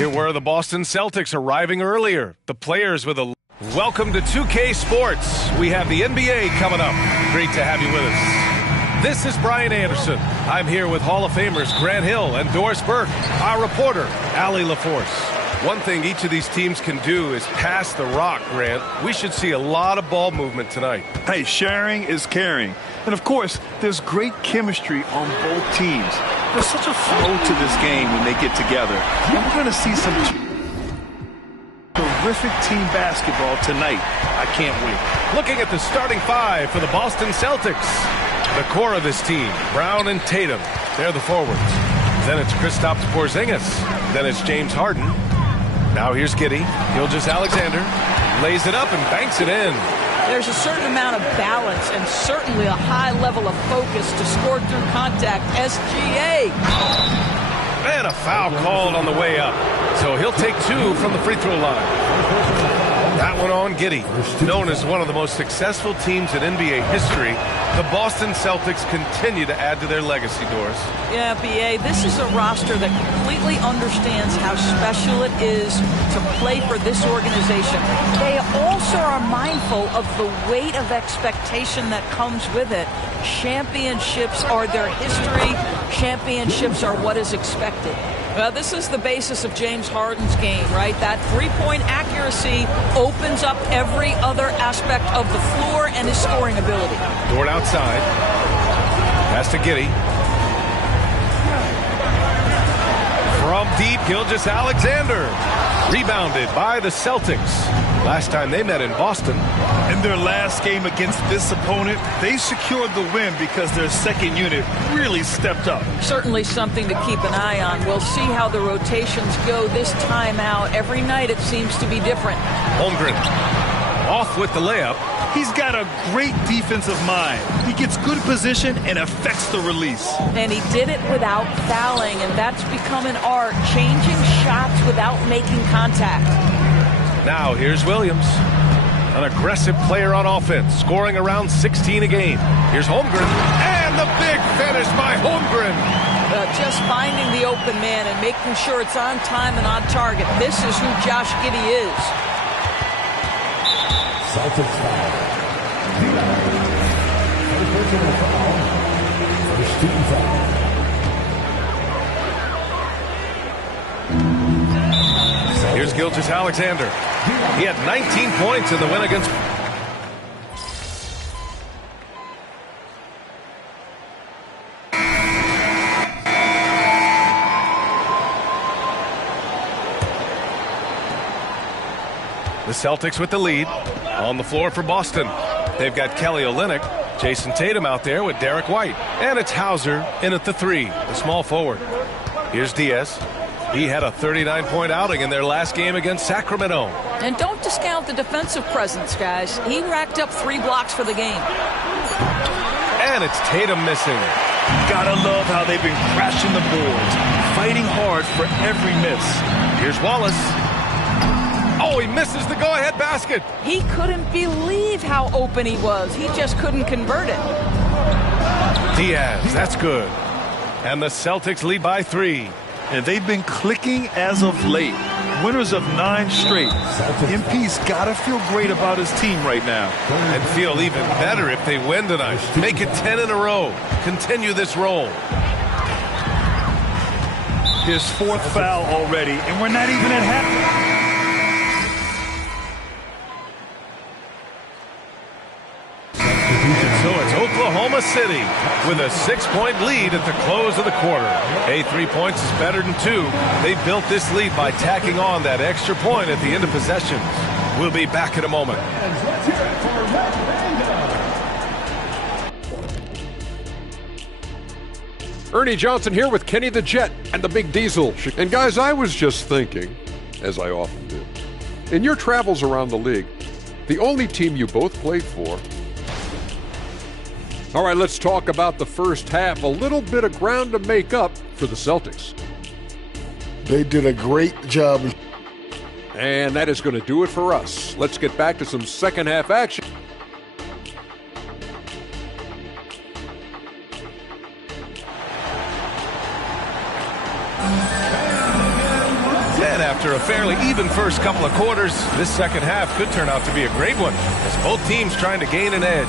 Here were the Boston Celtics arriving earlier. The players with a... Welcome to 2K Sports. We have the NBA coming up. Great to have you with us. This is Brian Anderson. I'm here with Hall of Famers Grant Hill and Doris Burke. Our reporter, Allie LaForce. One thing each of these teams can do is pass the rock, Grant. We should see a lot of ball movement tonight. Hey, sharing is caring. And, of course, there's great chemistry on both teams. There's such a flow to this game when they get together. And we're going to see some terrific team basketball tonight. I can't wait. Looking at the starting five for the Boston Celtics. The core of this team, Brown and Tatum. They're the forwards. Then it's Kristaps Porzingis. Then it's James Harden. Now here's Giddey. Gilgeous-Alexander lays it up and banks it in. There's a certain amount of balance and certainly a high level of focus to score through contact. SGA. And a foul called on the way up. So he'll take two from the free throw line. That one on Giddey. Known as one of the most successful teams in NBA history, the Boston Celtics continue to add to their legacy, Doris. Yeah, B.A., this is a roster that completely understands how special it is to play for this organization. They also are mindful of the weight of expectation that comes with it. Championships are their history. Championships are what is expected. This is the basis of James Harden's game, right? That three-point accuracy opens up every other aspect of the floor and his scoring ability. Dort outside. Pass to Giddey. From deep, Gilgeous-Alexander. Rebounded by the Celtics. Last time they met in Boston. In their last game against this opponent, they secured the win because their second unit really stepped up. Certainly something to keep an eye on. We'll see how the rotations go this time out. Every night it seems to be different. Holmgren off with the layup. He's got a great defensive mind. He gets good position and affects the release. And he did it without fouling, and that's become an art, changing shots without making contact. Now here's Williams. An aggressive player on offense, scoring around 16 a game. Here's Holmgren, and the big finish by Holmgren. Just finding the open man and making sure it's on time and on target. This is who Josh Giddey is. Celtics foul. Personal foul. First team foul. Here's Gilgeous-Alexander. He had 19 points in the win against... The Celtics with the lead. On the floor for Boston. They've got Kelly Olynyk, Jason Tatum out there with Derek White. And it's Hauser in at the three, the small forward. Here's Diaz. He had a 39-point outing in their last game against Sacramento. And don't discount the defensive presence, guys. He racked up 3 blocks for the game. And it's Tatum missing. Gotta love how they've been crashing the boards, fighting hard for every miss. Here's Wallace. Oh, he misses the go-ahead basket. He couldn't believe how open he was. He just couldn't convert it. Diaz, that's good. And the Celtics lead by 3. And they've been clicking as of late. Winners of 9 straight. MP's got to feel great about his team right now. And feel even better if they win tonight. Make it 10 in a row. Continue this roll. His 4th foul already, and we're not even at half. So it's Oklahoma City with a 6-point lead at the close of the quarter. Hey, 3 points is better than 2. They built this lead by tacking on that extra point at the end of possessions. We'll be back in a moment. Ernie Johnson here with Kenny the Jet and the Big Diesel. And guys, I was just thinking, as I often do, in your travels around the league, the only team you both played for. All right, let's talk about the first half. A little bit of ground to make up for the Celtics. They did a great job. And that is going to do it for us. Let's get back to some second half action. after a fairly even first couple of quarters. This second half could turn out to be a great one as both teams trying to gain an edge.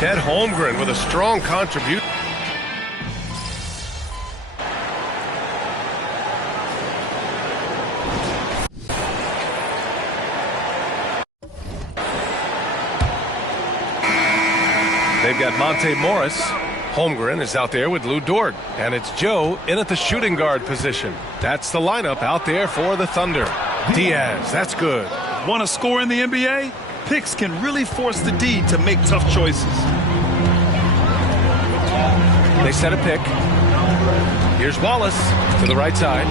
Chet Holmgren with a strong contribution. They've got Monte Morris. Holmgren is out there with Lou Dort. And it's Joe in at the shooting guard position. That's the lineup out there for the Thunder. Diaz, that's good. Want to score in the NBA? Picks can really force the D to make tough choices. They set a pick. Here's Wallace to the right side.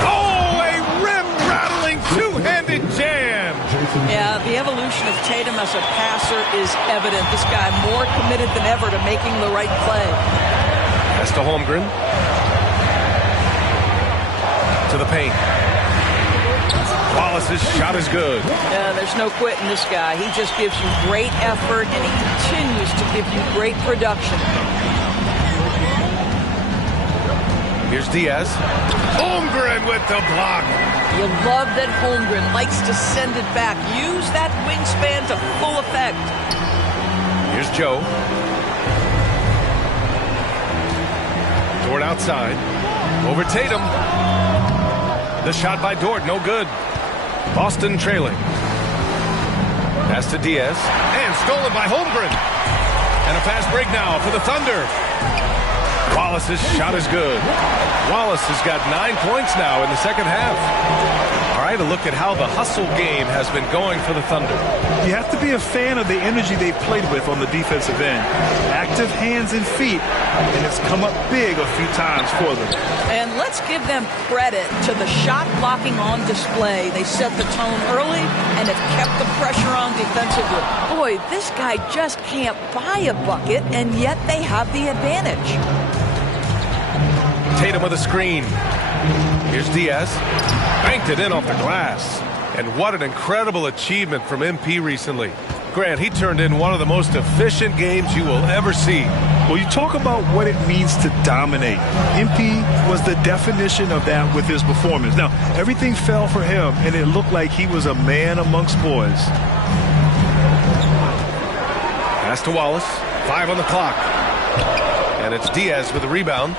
Oh, a rim-rattling two-handed jam. Yeah, the evolution of Tatum as a passer is evident. This guy more committed than ever to making the right play. That's to Holmgren. To the paint. Wallace's shot is good. Yeah, there's no quitting this guy. He just gives you great effort, and he continues to give you great production. Here's Diaz. Holmgren with the block. You love that Holmgren likes to send it back. Use that wingspan to full effect. Here's Joe. Dort outside. Over Tatum. The shot by Dort, no good. Boston trailing. Pass to Diaz. And stolen by Holmgren. And a fast break now for the Thunder. Wallace's shot is good. Wallace has got 9 points now in the second half. All right, a look at how the hustle game has been going for the Thunder. You have to be a fan of the energy they've played with on the defensive end. Active hands and feet, and it's come up big a few times for them. And let's give them credit to the shot blocking on display. They set the tone early, and it kept the pressure on defensively. Boy, this guy just can't buy a bucket, and yet they have the advantage. Tatum with a screen. Here's Diaz. Banked it in off the glass. And what an incredible achievement from MP recently. Grant, he turned in one of the most efficient games you will ever see. Well, you talk about what it means to dominate. MP was the definition of that with his performance. Now, everything fell for him, and it looked like he was a man amongst boys. Pass to Wallace. 5 on the clock. And it's Diaz with the rebound.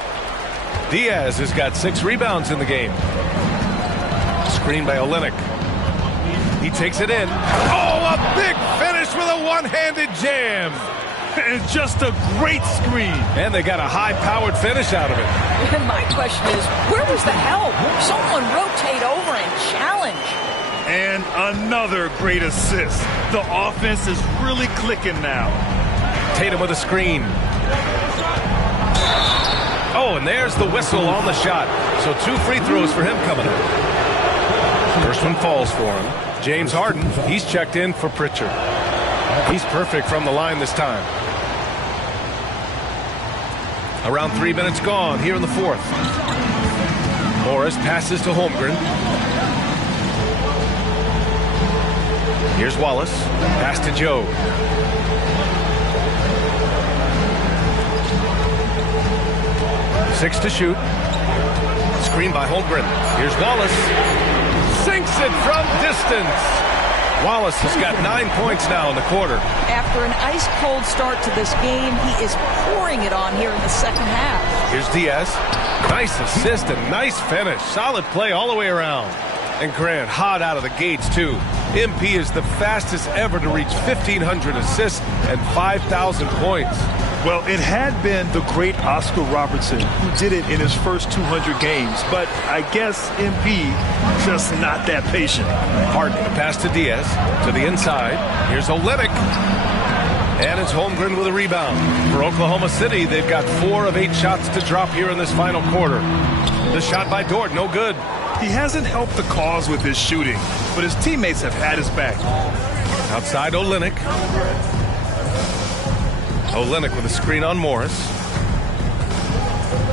Diaz has got 6 rebounds in the game. Screen by Olynyk. He takes it in. Oh, a big finish with a one-handed jam. And just a great screen. And they got a high-powered finish out of it. And my question is, where was the help? Someone rotate over and challenge. And another great assist. The offense is really clicking now. Tatum with a screen. Oh, and there's the whistle on the shot. So 2 free throws for him coming up. First one falls for him. James Harden, he's checked in for Pritchard. He's perfect from the line this time. Around 3 minutes gone here in the fourth. Morris passes to Holmgren. Here's Wallace. Pass to Joe. Six to shoot. Screen by Holmgren. Here's Wallace. Sinks it from distance. Wallace has got 9 points now in the quarter. After an ice-cold start to this game, he is pouring it on here in the second half. Here's Diaz. Nice assist and nice finish. Solid play all the way around. And Grant, hot out of the gates, too. MP is the fastest ever to reach 1,500 assists and 5,000 points. Well, it had been the great Oscar Robertson who did it in his first 200 games, but I guess MP just not that patient. Harden, a pass to Diaz to the inside. Here's Olynyk. And it's Holmgren with a rebound. For Oklahoma City, they've got 4 of 8 shots to drop here in this final quarter. The shot by Dort, no good. He hasn't helped the cause with his shooting, but his teammates have had his back. Outside Olynyk. Olynyk with a screen on Morris.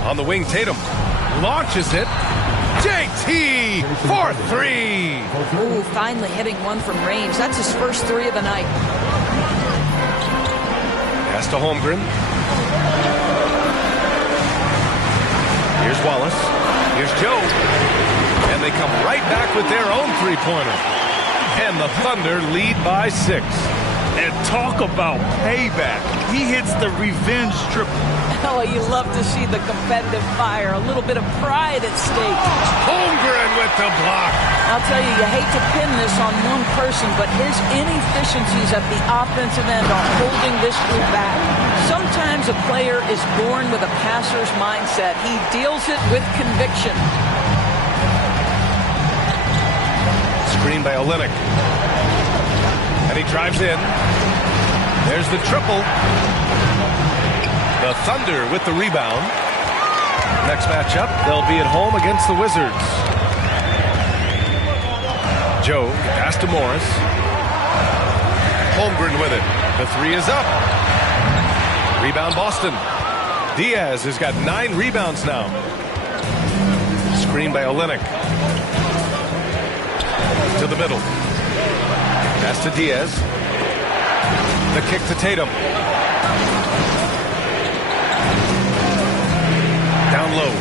On the wing, Tatum launches it. JT for 3. Ooh, finally hitting one from range. That's his first 3 of the night. Pass to Holmgren. Here's Wallace. Here's Joe. And they come right back with their own three-pointer. And the Thunder lead by 6. And talk about payback. He hits the revenge triple. Oh, you love to see the competitive fire. A little bit of pride at stake. Holmgren with the block. I'll tell you, you hate to pin this on one person, but his inefficiencies at the offensive end are holding this group back. Sometimes a player is born with a passer's mindset. He deals it with conviction. Screen by Olynyk. And he drives in. There's the triple. The Thunder with the rebound. Next matchup, they'll be at home against the Wizards. Joe, pass to Morris. Holmgren with it. The three is up. Rebound Boston. Diaz has got 9 rebounds now. Screen by Olynyk. To the middle. Pass to Diaz. The kick to Tatum. Down low.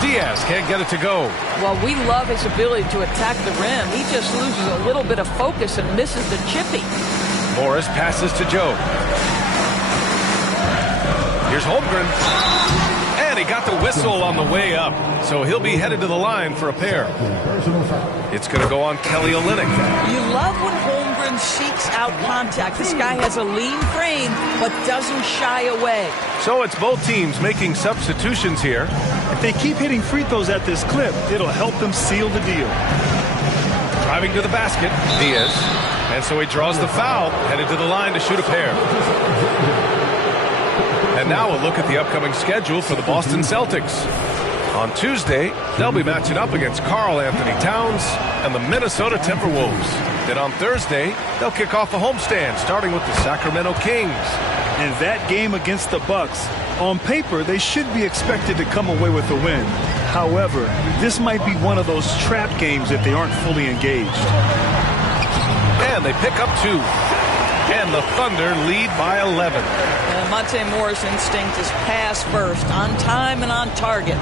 Diaz can't get it to go. Well, we love his ability to attack the rim. He just loses a little bit of focus and misses the chippy. Morris passes to Joe. Here's Holmgren. And he got the whistle on the way up. So he'll be headed to the line for a pair. It's going to go on Kelly Olynyk. You love when Holmgren seeks out contact. This guy has a lean frame, but doesn't shy away. So it's both teams making substitutions here. If they keep hitting free throws at this clip, it'll help them seal the deal. Driving to the basket, Diaz. And so he draws the foul, headed to the line to shoot a pair. And now a look at the upcoming schedule for the Boston Celtics. On Tuesday, they'll be matching up against Karl Anthony Towns and the Minnesota Timberwolves. Then on Thursday, they'll kick off a homestand, starting with the Sacramento Kings. And that game against the Bucks, on paper, they should be expected to come away with a win. However, this might be one of those trap games if they aren't fully engaged. And they pick up 2. And the Thunder lead by 11. Monte Morris' instinct is pass first, on time and on target.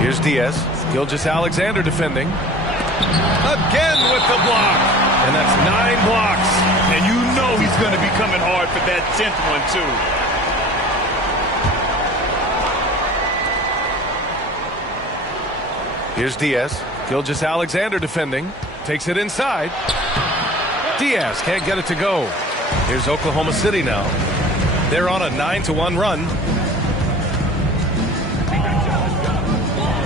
Here's Diaz. Gilgeous-Alexander defending. Again with the block. And that's 9 blocks. And you know he's going to be coming hard for that 10th one, too. Here's Diaz. Gilgeous-Alexander defending. Takes it inside. Diaz can't get it to go. Here's Oklahoma City now. They're on a 9-1 run.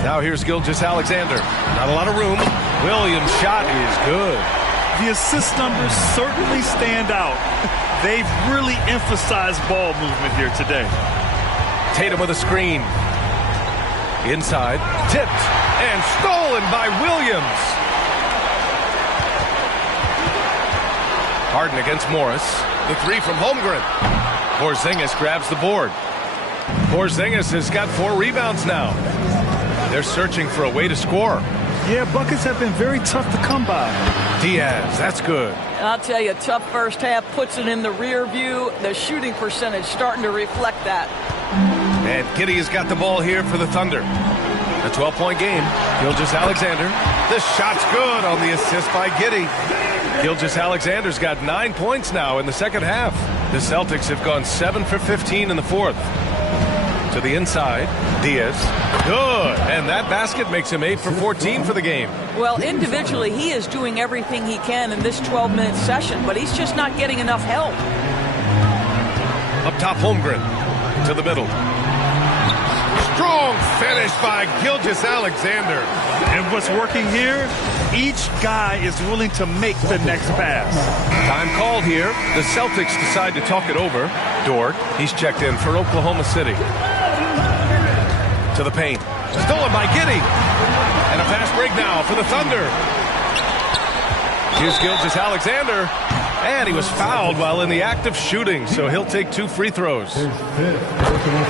Now here's Gilgeous-Alexander. Not a lot of room. Williams' shot is good. The assist numbers certainly stand out. They've really emphasized ball movement here today. Tatum with a screen. Inside. Tipped. And stolen by Williams. Harden against Morris. The 3 from Holmgren. Porzingis grabs the board. Porzingis has got 4 rebounds now. They're searching for a way to score. Yeah, buckets have been very tough to come by. Diaz, that's good. I'll tell you, tough first half puts it in the rear view. The shooting percentage starting to reflect that. And Giddey has got the ball here for the Thunder. A 12-point game. Gilgeous-Alexander. The shot's good on the assist by Giddey. Gilgeous-Alexander's got 9 points now in the second half. The Celtics have gone 7 for 15 in the fourth. To the inside, Diaz. Good. And that basket makes him 8 for 14 for the game. Well, individually, he is doing everything he can in this 12-minute session, but he's just not getting enough help. Up top, Holmgren. To the middle. Strong finish by Gilgeous-Alexander. And what's working here, each guy is willing to make the next pass. Time called here. The Celtics decide to talk it over. Dort, he's checked in for Oklahoma City. To the paint. Stolen by Giddey. And a fast break now for the Thunder. Here's Gilgeous-Alexander. And he was fouled while in the act of shooting, so he'll take 2 free throws.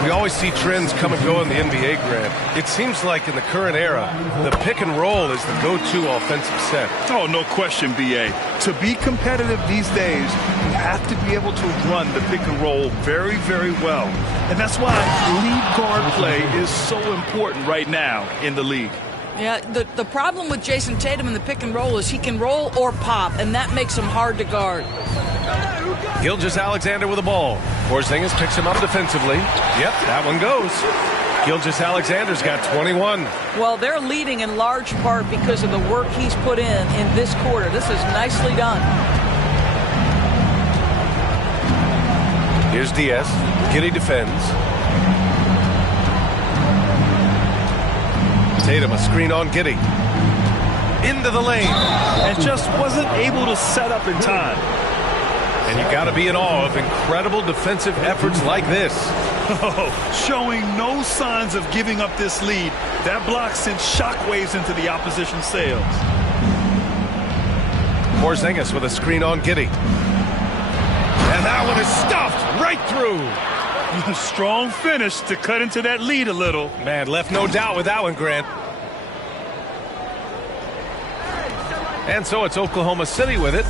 We always see trends come and go in the NBA, Grant. It seems like in the current era, the pick and roll is the go-to offensive set. Oh, no question, B.A. To be competitive these days, you have to be able to run the pick and roll very, very well. And that's why lead guard play is so important right now in the league. Yeah, the problem with Jason Tatum in the pick and roll is he can roll or pop, and that makes him hard to guard. Gilgeous-Alexander with the ball. Porzingis picks him up defensively. Yep, that one goes. Gilgeous-Alexander's got 21. Well, they're leading in large part because of the work he's put in this quarter. This is nicely done. Here's Diaz. Giddey defends. Tatum, a screen on Giddey. Into the lane. And just wasn't able to set up in time. And you got to be in awe of incredible defensive efforts like this. Oh, showing no signs of giving up this lead. That block sent shockwaves into the opposition's sails. Porzingis with a screen on Giddey. And that one is stuffed right through. A strong finish to cut into that lead a little. Man, left no doubt with that one, Grant. And so it's Oklahoma City with it.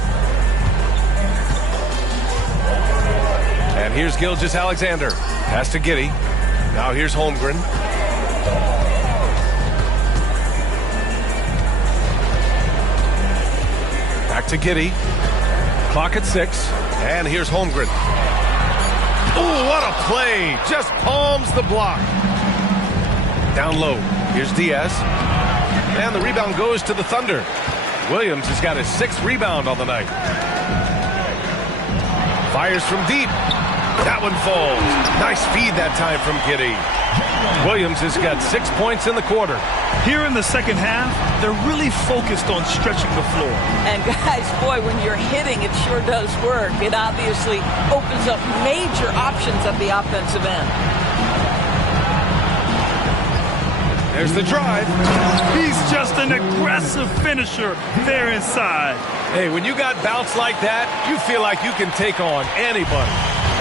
And here's Gilgeous-Alexander. Pass to Giddey. Now here's Holmgren. Back to Giddey. Clock at 6. And here's Holmgren. Oh, what a play. Just palms the block. Down low. Here's Diaz. And the rebound goes to the Thunder. Williams has got his 6th rebound on the night. Fires from deep. That one falls. Nice feed that time from Giddey. Williams has got 6 points in the quarter. Here in the second half, they're really focused on stretching the floor. And guys, boy, when you're hitting, it sure does work. It obviously opens up major options at the offensive end. There's the drive. He's just an aggressive finisher there inside. Hey, when you got bounce like that, you feel like you can take on anybody.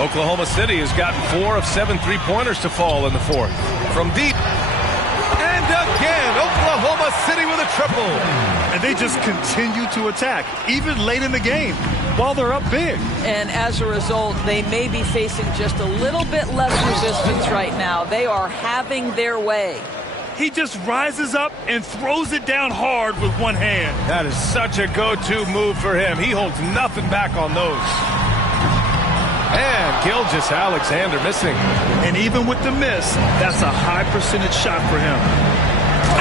Oklahoma City has gotten 4 of 7 3-pointers to fall in the 4th. From deep. And again, Oklahoma City with a triple. And they just continue to attack, even late in the game, while they're up big. And as a result, they may be facing just a little bit less resistance right now. They are having their way. He just rises up and throws it down hard with one hand. That is such a go-to move for him. He holds nothing back on those. And Gilgeous-Alexander missing. And even with the miss, that's a high percentage shot for him.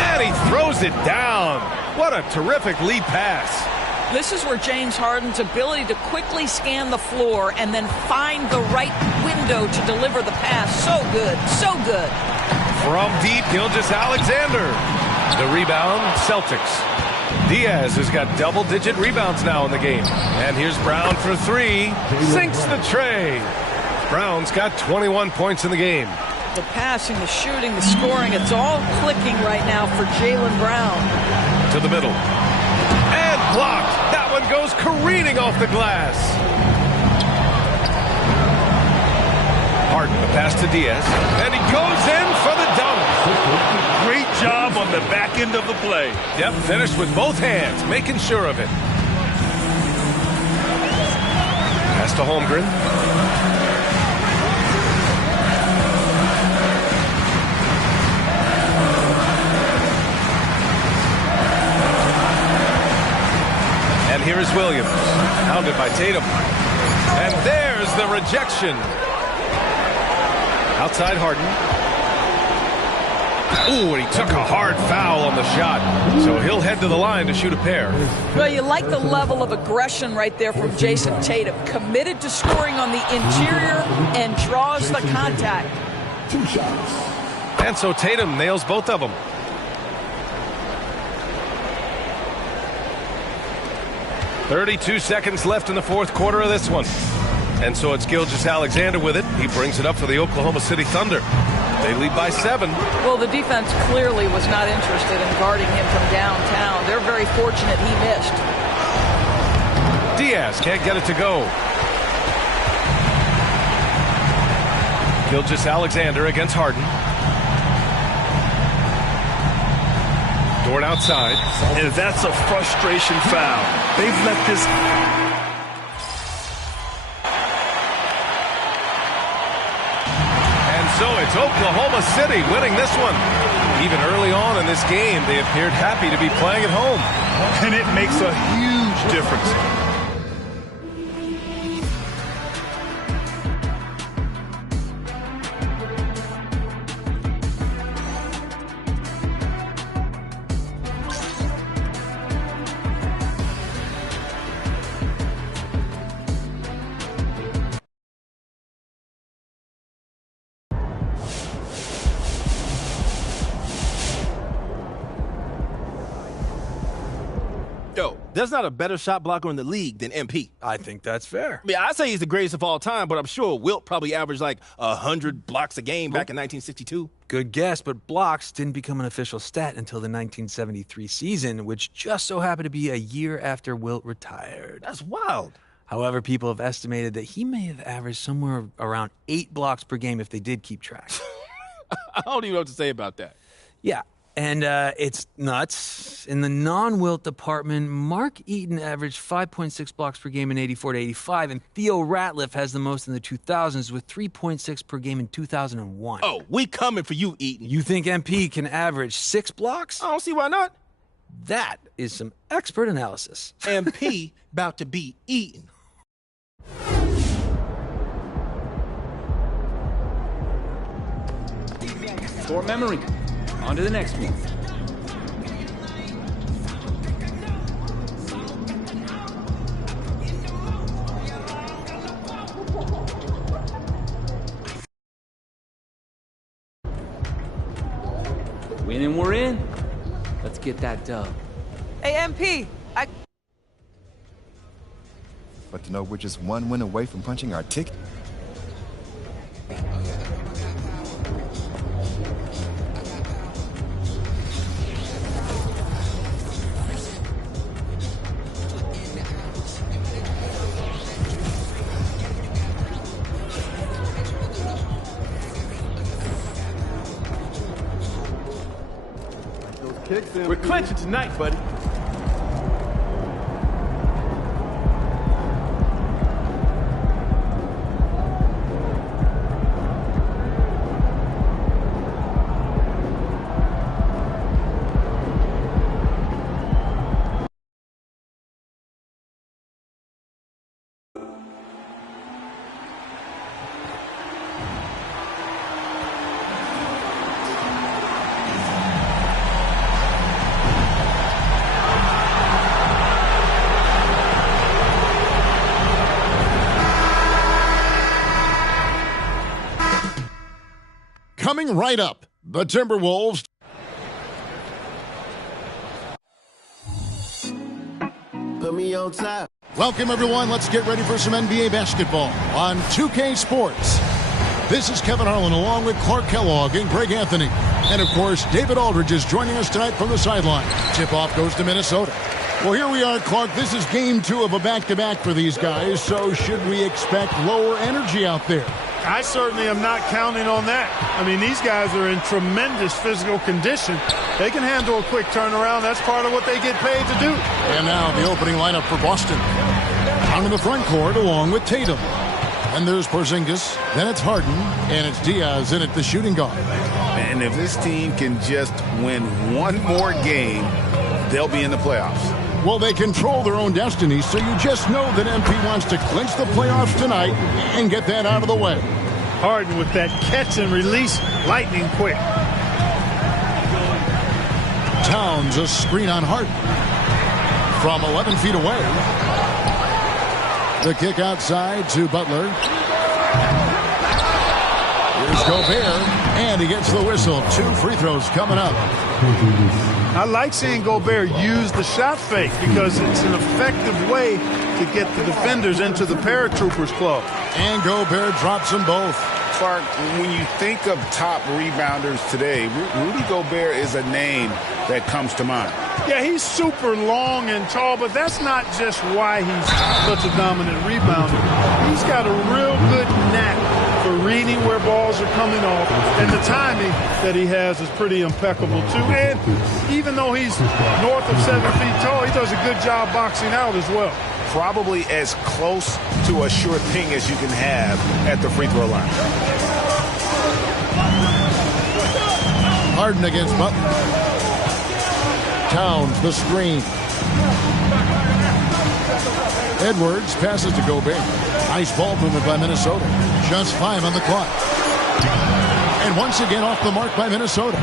And he throws it down. What a terrific lead pass. This is where James Harden's ability to quickly scan the floor and then find the right window to deliver the pass. So good, so good. From deep, Gilgeous-Alexander. The rebound, Celtics. Diaz has got double-digit rebounds now in the game. And here's Brown for 3. Sinks the tray. Brown's got 21 points in the game. The passing, the shooting, the scoring, it's all clicking right now for Jaylen Brown. To the middle. And blocked. That one goes careening off the glass. Harden, the pass to Diaz. And he goes in for the dunk. Great job on the back end of the play. Yep, finished with both hands, making sure of it. Pass to Holmgren. And here is Williams, hounded by Tatum. And there's the rejection. Outside Harden. Ooh, and he took a hard foul on the shot. So he'll head to the line to shoot a pair. Well, you like the level of aggression right there from Jason Tatum. Committed to scoring on the interior and draws the contact. 2 shots. And so Tatum nails both of them. .32 seconds left in the 4th quarter of this one. And so it's Gilgeous-Alexander with it. He brings it up for the Oklahoma City Thunder. They lead by 7. Well, the defense clearly was not interested in guarding him from downtown. They're very fortunate he missed. Diaz can't get it to go. Gilgeous-Alexander against Harden. Dort outside. And that's a frustration foul. They've let this... And so it's Oklahoma City winning this one. Even early on in this game, they appeared happy to be playing at home. And it makes a huge difference. Yo, there's not a better shot blocker in the league than MP. I think that's fair. I mean, I say he's the greatest of all time, but I'm sure Wilt probably averaged like 100 blocks a game back in 1962. Good guess, but blocks didn't become an official stat until the 1973 season, which just so happened to be a year after Wilt retired. That's wild. However, people have estimated that he may have averaged somewhere around 8 blocks per game if they did keep track. I don't even know what to say about that. Yeah, and it's nuts. In the non-Wilt department, Mark Eaton averaged 5.6 blocks per game in 84 to 85, and Theo Ratliff has the most in the 2000s with 3.6 per game in 2001. Oh, we coming for you, Eaton. You think MP can average 6 blocks? I don't see why not. That is some expert analysis. MP about to beat Eaton. Store memory. On to the next one. Win and we're in. Let's get that dub. Hey, MP, But to know we're just one win away from punching our ticket. We're clinching tonight, buddy. Coming right up, the Timberwolves. Put me on top. Welcome, everyone. Let's get ready for some NBA basketball on 2K Sports. This is Kevin Harlan along with Clark Kellogg and Greg Anthony. And, of course, David Aldridge is joining us tonight from the sideline. Tip-off goes to Minnesota. Well, here we are, Clark. This is game 2 of a back-to-back for these guys, so should we expect lower energy out there? I certainly am not counting on that. I mean, these guys are in tremendous physical condition. They can handle a quick turnaround. That's part of what they get paid to do. And now the opening lineup for Boston. Down in the front court along with Tatum. And there's Porzingis, then it's Harden, and it's Diaz in at the shooting guard. And if this team can just win one more game, they'll be in the playoffs. Well, they control their own destiny, so you just know that MP wants to clinch the playoffs tonight and get that out of the way. Harden with that catch and release, lightning quick. Towns, a screen on Harden. From 11 feet away. The kick outside to Butler. Here's Gobert, and he gets the whistle. 2 free throws coming up. I like seeing Gobert use the shot fake because it's an effective way to get the defenders into the paratroopers club. And Gobert drops them both. Clark, when you think of top rebounders today, Rudy Gobert is a name that comes to mind. Yeah, he's super long and tall, but that's not just why he's such a dominant rebounder. He's got a real good knack for reading where balls are coming off, and the timing that he has is pretty impeccable, too. And even though he's north of 7 feet tall, he does a good job boxing out as well. Probably as close to a sure thing as you can have at the free throw line. Harden against Butler. Towns, the screen. Edwards passes to Gobert. Nice ball movement by Minnesota. Just 5 on the clock. And once again off the mark by Minnesota.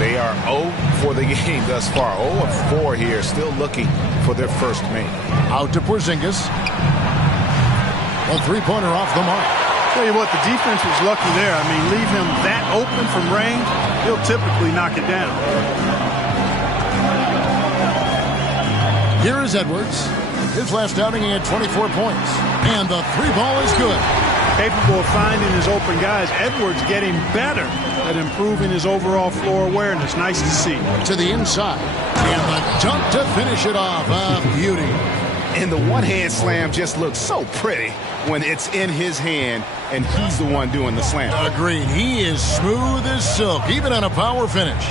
They are 0 for the game thus far. 0 of 4 here, still looking for their first make. Out to Porzingis. A three-pointer off the mark. Tell you what, the defense was lucky there. I mean, leave him that open from range, he'll typically knock it down. Here is Edwards. His last outing, he had 24 points. And the three ball is good. Capable of finding his open guys. Edwards getting better at improving his overall floor awareness. Nice to see. To the inside. And the dunk to finish it off. A beauty. And the one-hand slam just looks so pretty when it's in his hand and he's the one doing the slam. Agreed. He is smooth as silk, even on a power finish.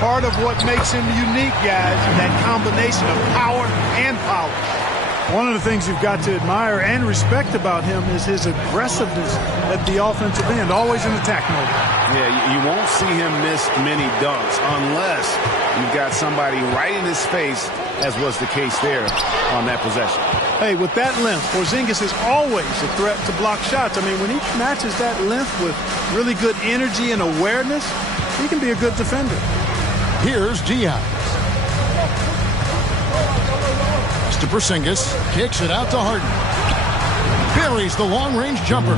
Part of what makes him unique, guys, that combination of power and polish. One of the things you've got to admire and respect about him is his aggressiveness at the offensive end, always in attack mode. Yeah, you won't see him miss many dunks unless you've got somebody right in his face, as was the case there on that possession. Hey, with that length, Porzingis is always a threat to block shots. I mean, when he matches that length with really good energy and awareness, he can be a good defender. Here's Diaz. To Porzingis, kicks it out to Harden. Buries the long-range jumper.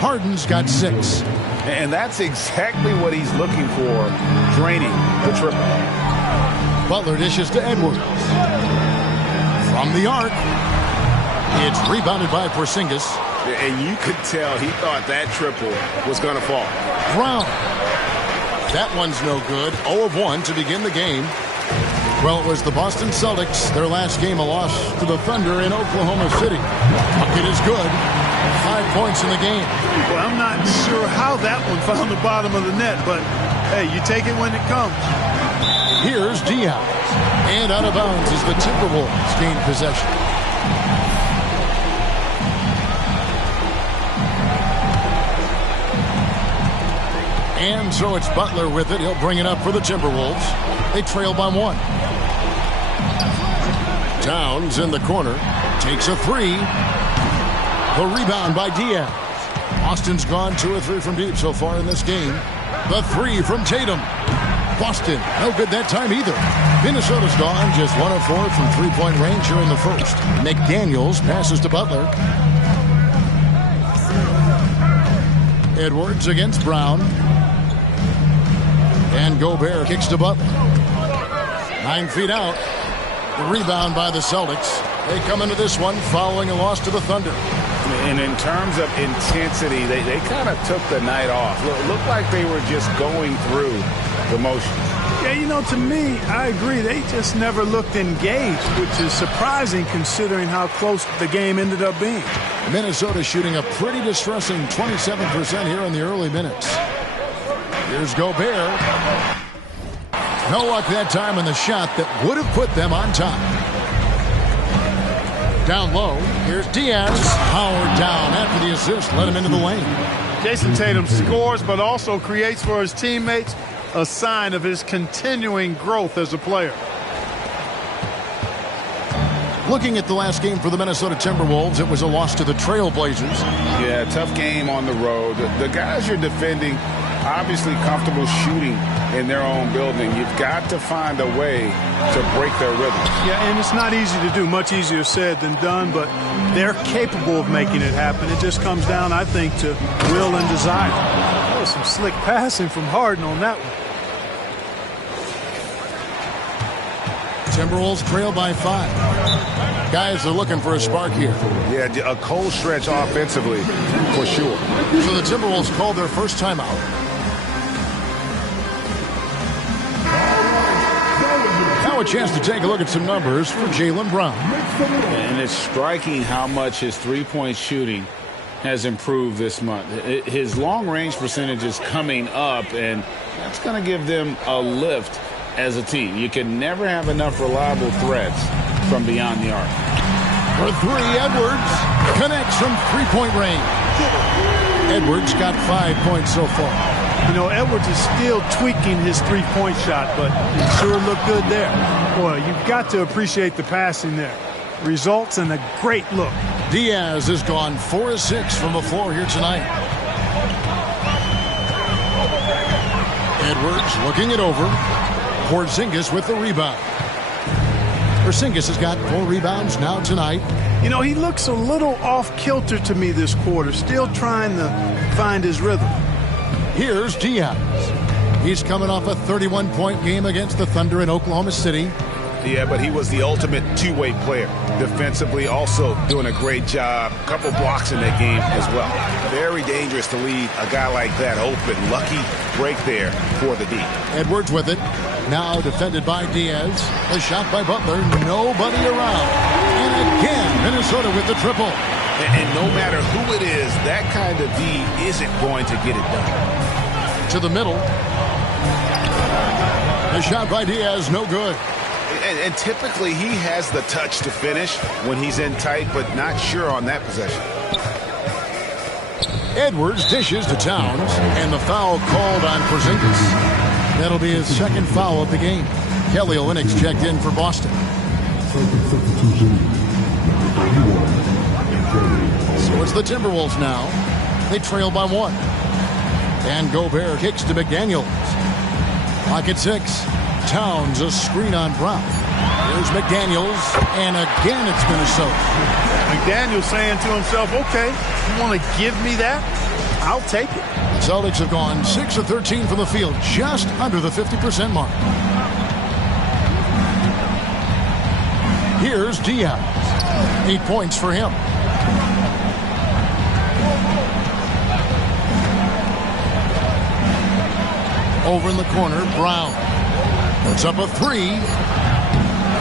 Harden's got 6. And that's exactly what he's looking for, draining the triple. Butler dishes to Edwards. From the arc. It's rebounded by Porzingis. And you could tell he thought that triple was going to fall. Brown. That one's no good. 0 of 1 to begin the game. Well, it was the Boston Celtics, their last game, a loss to the Thunder in Oklahoma City. Bucket is good. 5 points in the game. Well, I'm not sure how that one found the bottom of the net, but, hey, you take it when it comes. Here's Diaz. And out of bounds as the Timberwolves gain possession. And so it's Butler with it. He'll bring it up for the Timberwolves. They trail by 1. Towns in the corner. Takes a 3. The rebound by Diaz. Austin's gone 2 or 3 from deep so far in this game. The 3 from Tatum. Boston, no good that time either. Minnesota's gone just 1 of 4 from three-point range here in the first. McDaniels passes to Butler. Edwards against Brown. And Gobert kicks to Butler. 9 feet out. The rebound by the Celtics. They come into this one following a loss to the Thunder. And in terms of intensity, they kind of took the night off. Looked like they were just going through the motions. Yeah, you know, to me, I agree. They just never looked engaged, which is surprising considering how close the game ended up being. Minnesota shooting a pretty distressing 27% here in the early minutes. Here's Gobert. No luck that time in the shot that would have put them on top. Down low. Here's Diaz. Powered down after the assist. Let him into the lane. Jason Tatum scores, but also creates for his teammates a sign of his continuing growth as a player. Looking at the last game for the Minnesota Timberwolves, it was a loss to the Trailblazers. Yeah, tough game on the road. The guys you're defending, obviously comfortable shooting in their own building. You've got to find a way to break their rhythm. Yeah, and it's not easy to do. Much easier said than done, but they're capable of making it happen. It just comes down, I think, to will and desire. That was some slick passing from Harden on that one. Timberwolves trail by 5. Guys are looking for a spark here. Yeah, a cold stretch offensively, for sure. So the Timberwolves called their first timeout. Now a chance to take a look at some numbers for Jaylen Brown. And it's striking how much his three-point shooting has improved this month. His long-range percentage is coming up, and that's going to give them a lift as a team. You can never have enough reliable threats from beyond the arc. For 3, Edwards connects from three-point range. Edwards got 5 points so far. You know, Edwards is still tweaking his three-point shot, but it sure looked good there. Boy, you've got to appreciate the passing there. Results in a great look. Diaz has gone 4 of 6 from the floor here tonight. Edwards looking it over. Porzingis with the rebound. Porzingis has got 4 rebounds now tonight. You know, he looks a little off-kilter to me this quarter, still trying to find his rhythm. Here's Diaz. He's coming off a 31-point game against the Thunder in Oklahoma City. Yeah, but he was the ultimate two-way player. Defensively, also doing a great job. A couple blocks in that game as well. Very dangerous to leave a guy like that open. Lucky break there for the D. Edwards with it. Now defended by Diaz. A shot by Butler. Nobody around. And again, Minnesota with the triple. And no matter who it is, that kind of D isn't going to get it done. To the middle. A shot by Diaz, no good. And typically he has the touch to finish when he's in tight, but not sure on that possession. Edwards dishes to Towns, and the foul called on Porzingis. That'll be his second foul of the game. Kelly Olynyk's checked in for Boston. So it's the Timberwolves now. They trail by 1. And Gobert kicks to McDaniels. Clock at 6. Towns, a screen on Brown. Here's McDaniels, and again it's Minnesota. McDaniels saying to himself, okay, you want to give me that? I'll take it. The Celtics have gone 6 of 13 from the field, just under the 50% mark. Here's Diaz. 8 points for him. Over in the corner, Brown. Puts up a 3.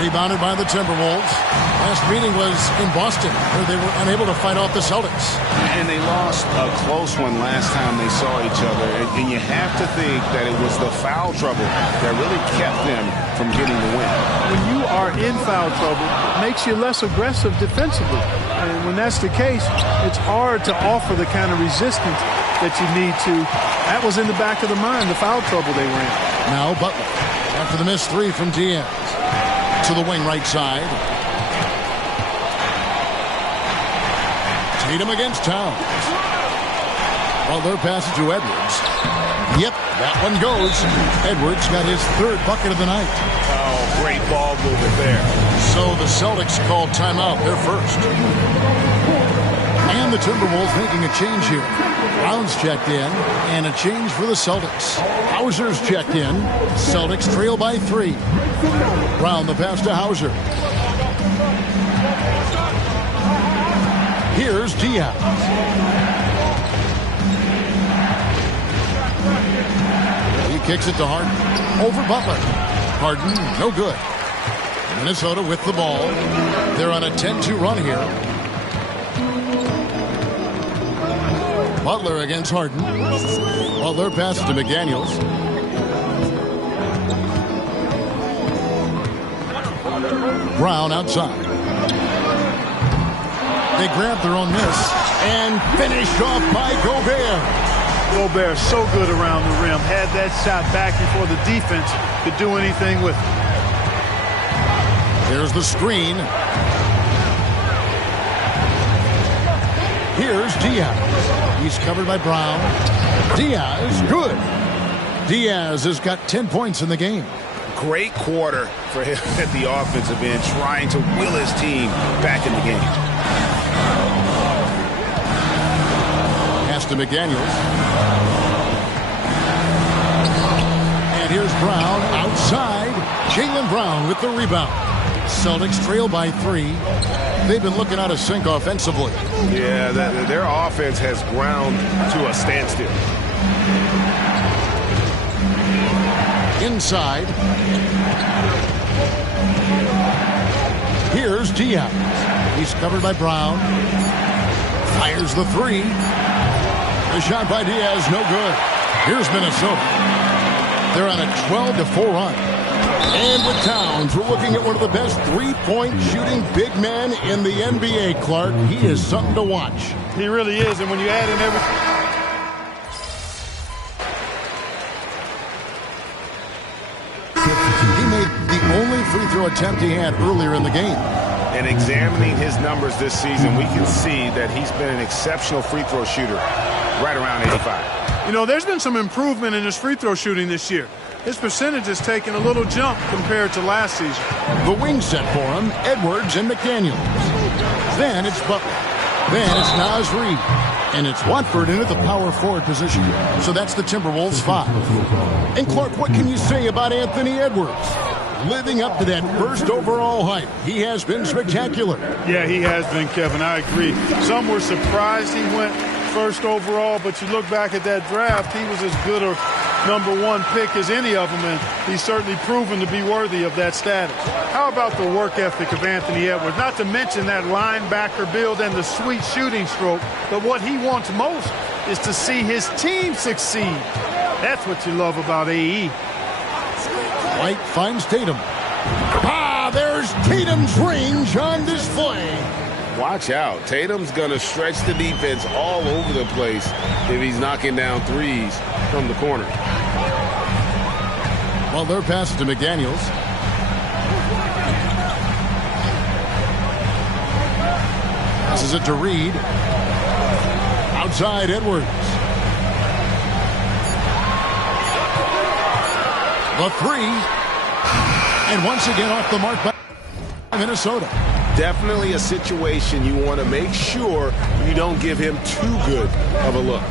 Rebounded by the Timberwolves. Last meeting was in Boston, where they were unable to fight off the Celtics. And they lost a close one last time they saw each other. And you have to think that it was the foul trouble that really kept them from getting the win. When you are in foul trouble, it makes you less aggressive defensively. And when that's the case, it's hard to offer the kind of resistance that you need to. That was in the back of the mind, the foul trouble they were in. Now Butler, after the missed 3 from Diaz. To the wing right side. Tatum against Towns. Butler passes to Edwards. Yep, that one goes. Edwards got his 3rd bucket of the night. Oh, great ball movement there. So the Celtics called timeout, their first. And the Timberwolves making a change here. Brown's checked in, and a change for the Celtics. Hauser's checked in. Celtics trail by 3. Brown the pass to Hauser. Here's Diaz. He kicks it to Harden. Over Butler. Harden, no good. Minnesota with the ball. They're on a 10-2 run here. Butler against Harden. Butler passes to McDaniels. Brown outside. They grab their own miss and finished off by Gobert. Gobert so good around the rim. Had that shot back before the defense could do anything with it. There's the screen. Here's Diaz. He's covered by Brown. Diaz, good. Diaz has got 10 points in the game. Great quarter for him at the offensive end, trying to will his team back in the game. Pass to McDaniels. And here's Brown outside. Jaylen Brown with the rebound. Celtics trail by 3. They've been looking out of sync offensively. Yeah, their offense has ground to a standstill. Inside. Here's Diaz. He's covered by Brown. Fires the 3. The shot by Diaz, no good. Here's Minnesota. They're on a 12-4 run. And with Towns, we're looking at one of the best three-point shooting big men in the NBA, Clark. He is something to watch. He really is, and when you add in everything... He made the only free throw attempt he had earlier in the game. And examining his numbers this season, we can see that he's been an exceptional free throw shooter, right around 85. You know, there's been some improvement in his free throw shooting this year. His percentage has taken a little jump compared to last season. The wing set for him, Edwards and McDaniels. Then it's Butler. Then it's Naz Reid. And it's Watford in at the power forward position. So that's the Timberwolves 5. And Clark, what can you say about Anthony Edwards? Living up to that first overall hype. He has been spectacular. Yeah, he has been, Kevin. I agree. Some were surprised he went first overall, but you look back at that draft, he was as good a #1 pick as any of them, and he's certainly proven to be worthy of that status. How about the work ethic of Anthony Edwards? Not to mention that linebacker build and the sweet shooting stroke, but what he wants most is to see his team succeed. That's what you love about AE. White finds Tatum. There's Tatum's range on display. Watch out. Tatum's going to stretch the defense all over the place if he's knocking down threes from the corner. Well, they're passing to McDaniels. Passes it to Reid. Outside Edwards. The 3. And once again off the mark by Minnesota. Definitely a situation you want to make sure you don't give him too good of a look.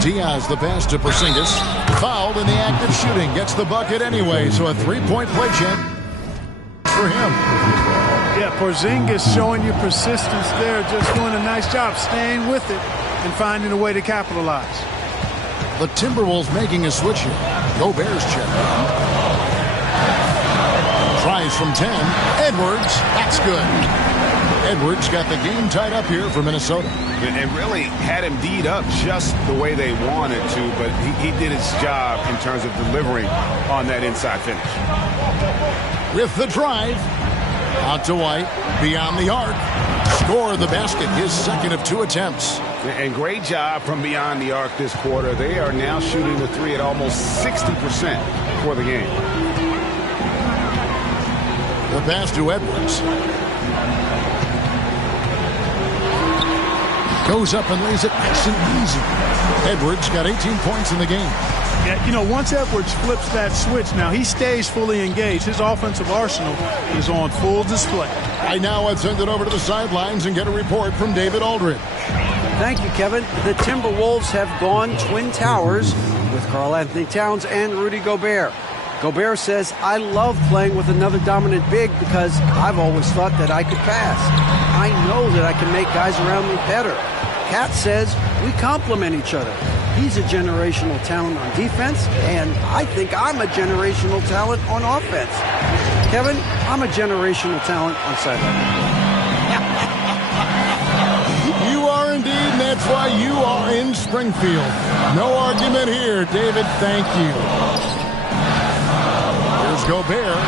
Diaz, the pass to Porzingis. Fouled in the act of shooting. Gets the bucket anyway, so a 3-point play chance for him. Yeah, Porzingis showing you persistence there. Just doing a nice job staying with it and finding a way to capitalize. The Timberwolves making a switch here. Gobert's check. Tries from 10. Edwards. That's good. Edwards got the game tied up here for Minnesota. And really had him D'd up just the way they wanted to, but he did his job in terms of delivering on that inside finish. With the drive. Out to White. Beyond the arc. Score the basket. His second of 2 attempts. And great job from beyond the arc this quarter. They are now shooting the 3 at almost 60% for the game. The pass to Edwards. Goes up and lays it nice and easy. Edwards got 18 points in the game. Yeah, you know, once Edwards flips that switch, now he stays fully engaged. His offensive arsenal is on full display. I now would send it over to the sidelines and get a report from David Aldridge. Thank you, Kevin. The Timberwolves have gone Twin Towers with Karl-Anthony Towns and Rudy Gobert. Gobert says, I love playing with another dominant big because I've always thought that I could pass. I know that I can make guys around me better. Cat says we complement each other. He's a generational talent on defense, and I think I'm a generational talent on offense. Kevin, I'm a generational talent on sideline. You are indeed, and that's why you are in Springfield. No argument here, David. Thank you. Here's Gobert.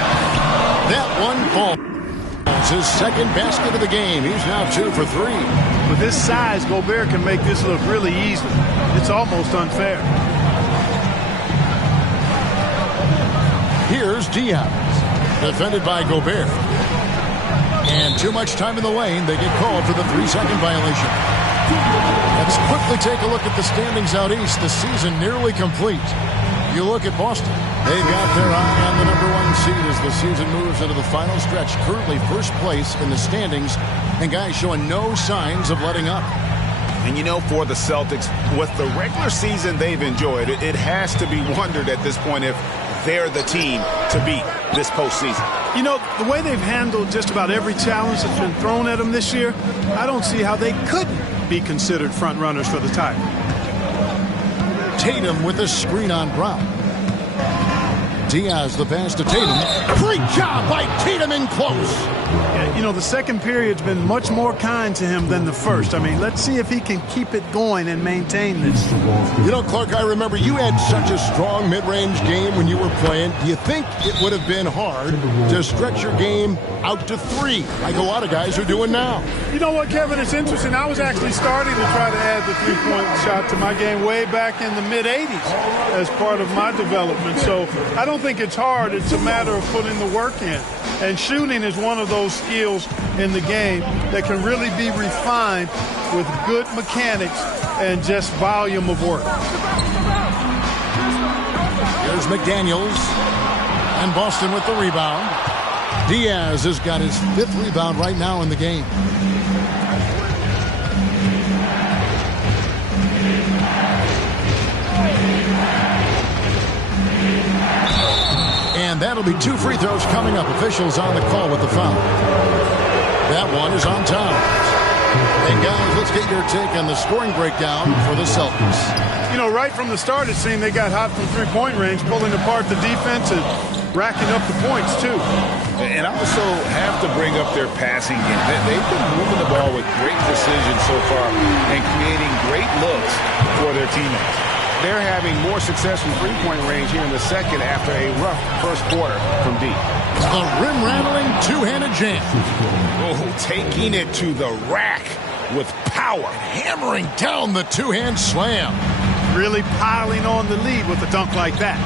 That one falls. His second basket of the game. He's now 2 for 3. With his size, Gobert can make this look really easy. It's almost unfair. Here's Diaz. Defended by Gobert. And too much time in the lane. They get called for the 3-second violation. Let's quickly take a look at the standings out east. The season nearly complete. You look at Boston. They've got their eye on the #1 seed as the season moves into the final stretch. Currently first place in the standings, and guys showing no signs of letting up. And you know, for the Celtics, with the regular season they've enjoyed, it has to be wondered at this point if they're the team to beat this postseason. You know, the way they've handled just about every challenge that's been thrown at them this year, I don't see how they couldn't be considered front runners for the title. Tatum with a screen on Brown. Diaz the pass to Tatum. Great job by Tatum in close. Yeah, you know, the second period's been much more kind to him than the first. I mean, let's see if he can keep it going and maintain this. You know, Clark, I remember you had such a strong mid-range game when you were playing. Do you think it would have been hard to stretch your game out to 3, like a lot of guys are doing now? You know what, Kevin? It's interesting. I was actually starting to try to add the three-point shot to my game way back in the mid-'80s as part of my development. So I don't think it's hard. It's a matter of putting the work in. And shooting is one of those skills in the game that can really be refined with good mechanics and just volume of work. Here's McDaniels. And Boston with the rebound. Diaz has got his 5th rebound right now in the game. And that'll be 2 free throws coming up. Officials on the call with the foul. That one is on Towns. And guys, let's get your take on the scoring breakdown for the Celtics. You know, right from the start, it seemed they got hot from three-point range, pulling apart the defense and racking up the points, too. And I also have to bring up their passing game. They've been moving the ball with great precision so far and creating great looks for their teammates. They're having more success from three-point range here in the second after a rough first quarter from deep. The rim-rattling two-handed jam. Oh, taking it to the rack with power. Hammering down the two-hand slam. Really piling on the lead with a dunk like that.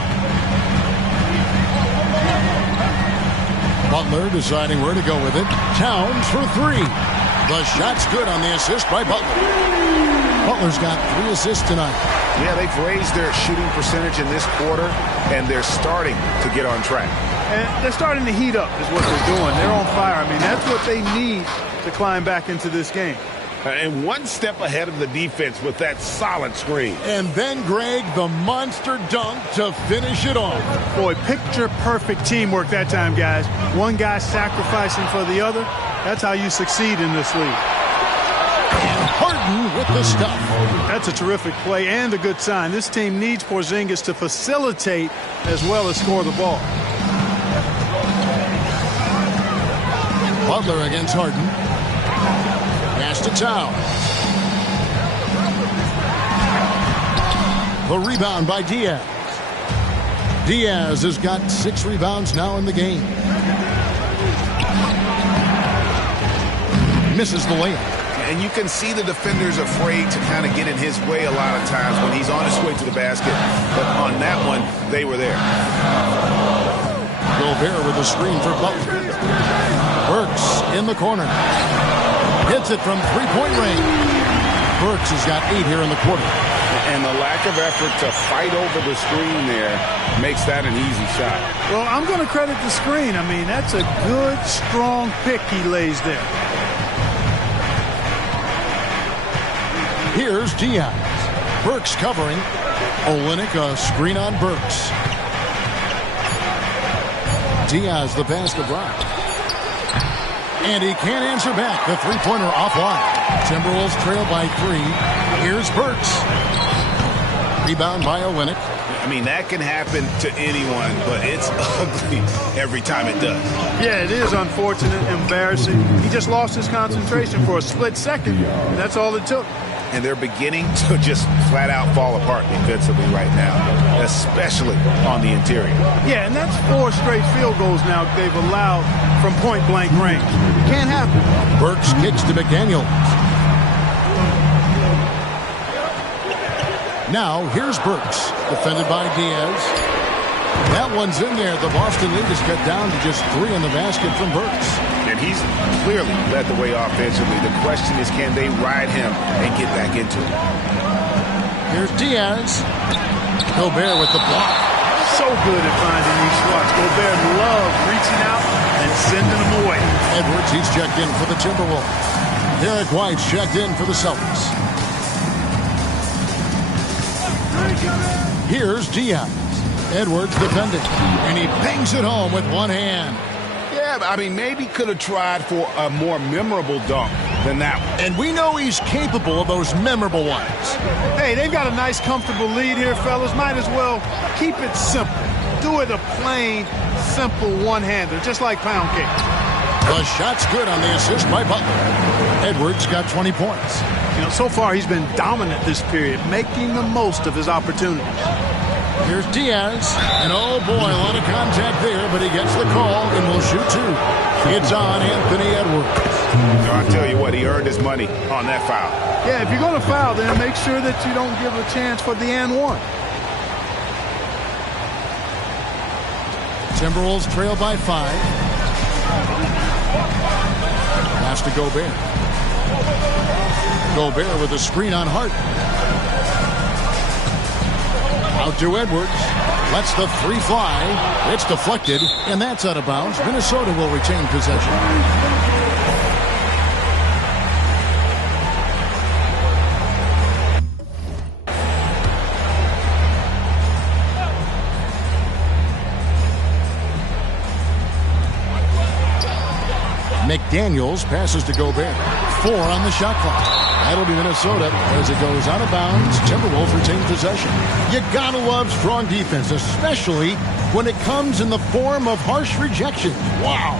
Butler deciding where to go with it. Towns for 3. The shot's good on the assist by Butler. Butler's got 3 assists tonight. Yeah, they've raised their shooting percentage in this quarter, and they're starting to get on track. And they're starting to heat up is what they're doing. They're on fire. I mean, that's what they need to climb back into this game. And one step ahead of the defense with that solid screen. And then, Greg, the monster dunk to finish it off. Boy, picture-perfect teamwork that time, guys. One guy sacrificing for the other. That's how you succeed in this league. And Harden with the stuff. That's a terrific play and a good sign. This team needs Porzingis to facilitate as well as score the ball. Butler against Harden. Pass to Towns. The rebound by Diaz. Diaz has got 6 rebounds now in the game. Misses the layup. And you can see the defenders afraid to kind of get in his way a lot of times when he's on his way to the basket. But on that one, they were there. Gobert with a screen for Butler. Burks in the corner. Hits it from three-point range. Burks has got 8 here in the quarter. And the lack of effort to fight over the screen there makes that an easy shot. Well, I'm going to credit the screen. I mean, that's a good, strong pick he lays there. Here's Diaz. Burks covering. Olynyk a screen on Burks. Diaz the pass to Brown. And he can't answer back. The three-pointer offline. Timberwolves trail by 3. Here's Burks. Rebound by Olynyk. I mean, that can happen to anyone, but it's ugly every time it does. Yeah, it is unfortunate, embarrassing. He just lost his concentration for a split second, and that's all it took. And they're beginning to just flat out fall apart defensively right now, especially on the interior. Yeah, and that's 4 straight field goals now they've allowed from point-blank range. Can't happen. Burks kicks to McDaniels. Now, here's Burks, defended by Diaz. That one's in there. The Boston League is cut down to just 3 in the basket from Burks. And he's clearly led the way offensively. The question is, can they ride him and get back into it? Here's Diaz. Gobert with the block. So good at finding these spots. Gobert loves reaching out and sending them away. Edwards, he's checked in for the Timberwolves. Derek White's checked in for the Celtics. Here's Diaz. Edwards defending, and he bangs it home with one hand. Yeah, I mean, maybe could have tried for a more memorable dunk than that one. And we know he's capable of those memorable ones. Hey, they've got a nice, comfortable lead here, fellas. Might as well keep it simple. Do it a plain, simple one-hander, just like pound cake. The shot's good on the assist by Butler. Edwards got 20 points. You know, so far he's been dominant this period, making the most of his opportunities. Here's Diaz, and oh boy, a lot of contact there, but he gets the call and will shoot two. It's on Anthony Edwards. I'll tell you what, he earned his money on that foul. Yeah, if you're going to foul, then make sure that you don't give a chance for the and one. Timberwolves trail by 5. Pass to Gobert. Gobert with a screen on Hart. Out to Edwards. Lets the three fly. It's deflected, and that's out of bounds. Minnesota will retain possession. McDaniels passes to Gobert. 4 on the shot clock. That'll be Minnesota as it goes out of bounds. Timberwolves retain possession. You gotta love strong defense, especially when it comes in the form of harsh rejections. Wow.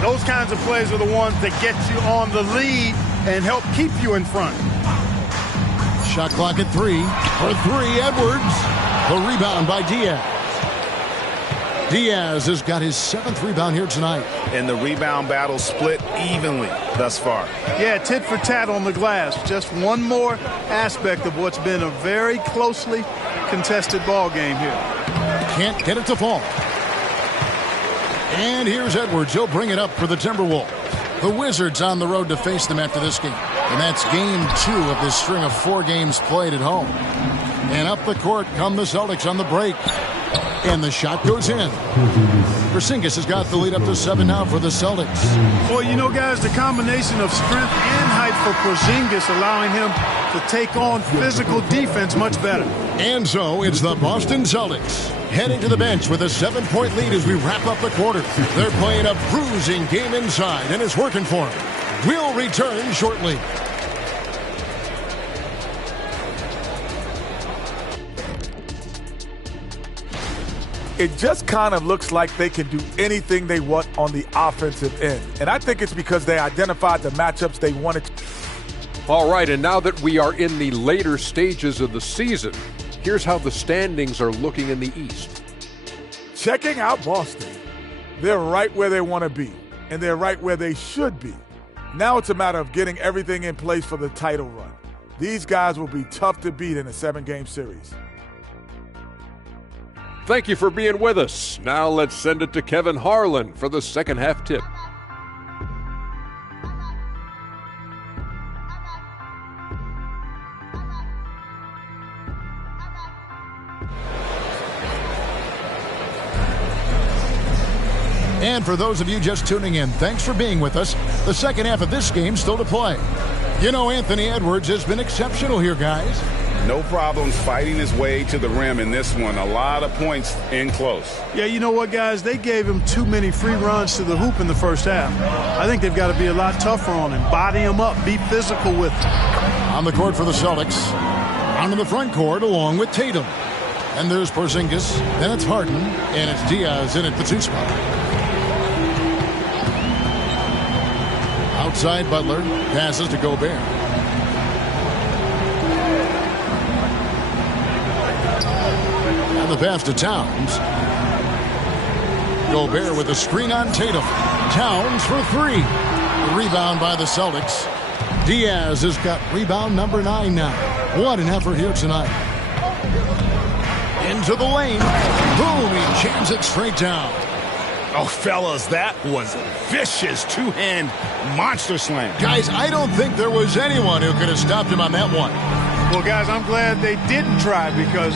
Those kinds of plays are the ones that get you on the lead and help keep you in front. Shot clock at 3. For 3, Edwards. The rebound by Diaz. Diaz has got his 7th rebound here tonight. And the rebound battle split evenly thus far. Yeah, tit for tat on the glass. Just one more aspect of what's been a very closely contested ball game here. Can't get it to fall. And here's Edwards. He'll bring it up for the Timberwolves. The Wizards on the road to face them after this game. And that's game 2 of this string of 4 games played at home. And up the court come the Celtics on the break. And the shot goes in. Porzingis has got the lead up to 7 now for the Celtics. Well, you know, guys, the combination of strength and height for Porzingis allowing him to take on physical defense much better. And so it's the Boston Celtics heading to the bench with a 7-point lead as we wrap up the quarter. They're playing a bruising game inside, and it's working for them. We'll return shortly. It just kind of looks like they can do anything they want on the offensive end. And I think it's because they identified the matchups they wanted to. All right, and now that we are in the later stages of the season, here's how the standings are looking in the East. Checking out Boston. They're right where they want to be, and they're right where they should be. Now it's a matter of getting everything in place for the title run. These guys will be tough to beat in a 7-game series. Thank you for being with us. Now let's send it to Kevin Harlan for the second half tip. And for those of you just tuning in, thanks for being with us. The second half of this game still to play. You know, Anthony Edwards has been exceptional here, guys. No problems fighting his way to the rim in this one. A lot of points in close. Yeah, you know what, guys? They gave him too many free runs to the hoop in the first half. I think they've got to be a lot tougher on him. Body him up. Be physical with him. On the court for the Celtics. On the front court along with Tatum. And there's Porzingis. Then it's Harden. And it's Diaz in at the 2 spot. Outside Butler. Passes to Gobert. The pass to Towns. Gobert with a screen on Tatum. Towns for 3. Rebound by the Celtics. Diaz has got rebound number 9 now. What an effort here tonight. Into the lane. Boom, he jams it straight down. Oh, fellas, that was a vicious 2-hand monster slam. Guys, I don't think there was anyone who could have stopped him on that one. Well, guys, I'm glad they didn't try because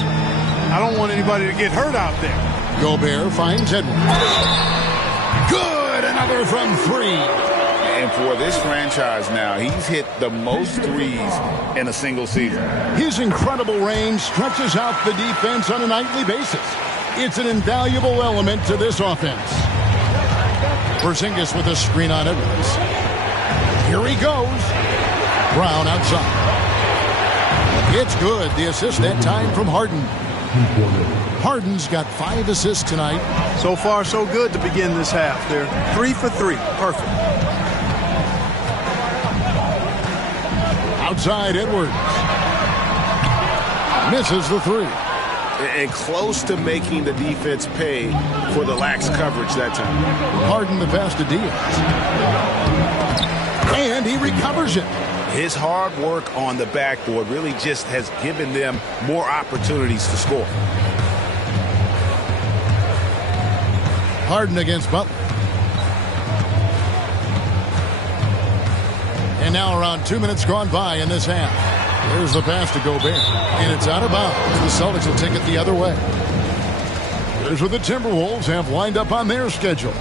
I don't want anybody to get hurt out there. Gobert finds Edwards. Good! Another from 3. And for this franchise now, he's hit the most threes in a single season. His incredible range stretches out the defense on a nightly basis. It's an invaluable element to this offense. Porzingis with a screen on Edwards. Here he goes. Brown outside. It's good. The assist that time from Harden. Harden's got 5 assists tonight. So far, so good to begin this half. They're 3 for 3. Perfect. Outside Edwards. Misses the 3. And close to making the defense pay for the lax coverage that time. Harden the pass to Diaz. And he recovers it. His hard work on the backboard really just has given them more opportunities to score. Harden against Butler. And now around 2 minutes gone by in this half. There's the pass to Gobert. And it's out of bounds. The Celtics will take it the other way. Here's what the Timberwolves have lined up on their schedule.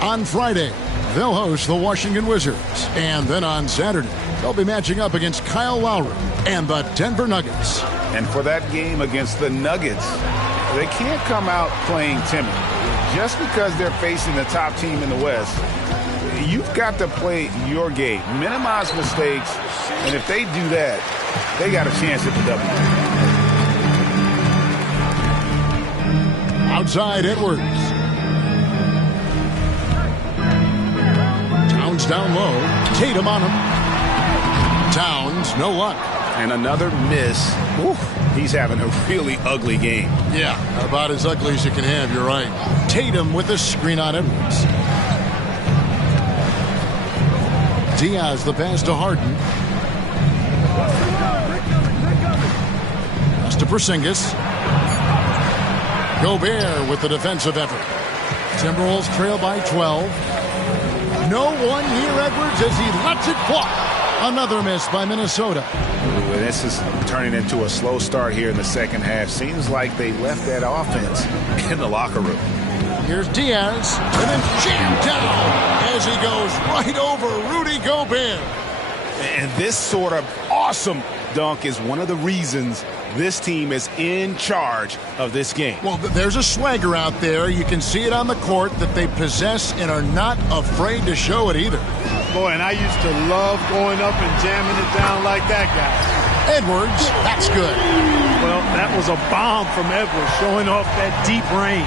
On Friday, they'll host the Washington Wizards. And then on Saturday, they'll be matching up against Kyle Lowry and the Denver Nuggets. And for that game against the Nuggets, they can't come out playing timid. Just because they're facing the top team in the West, you've got to play your game. Minimize mistakes, and if they do that, they got a chance at the W. Outside Edwards. Towns down low. Tatum on him. Towns, no luck. And another miss. Oof, he's having a really ugly game. Yeah, about as ugly as you can have, you're right. Tatum with a screen on Edwards. Diaz the pass to Harden. Pass to Porzingis. Gobert with the defensive effort. Timberwolves trail by 12. No one near Edwards as he lets it fly. Another miss by Minnesota. Ooh, this is turning into a slow start here in the second half. Seems like they left that offense in the locker room. Here's Diaz, and then jammed down as he goes right over Rudy Gobert. And this sort of awesome dunk is one of the reasons this team is in charge of this game. Well, there's a swagger out there. You can see it on the court that they possess and are not afraid to show it either. Boy, and I used to love going up and jamming it down like that guy. Edwards, that's good. Well, that was a bomb from Edwards, showing off that deep range.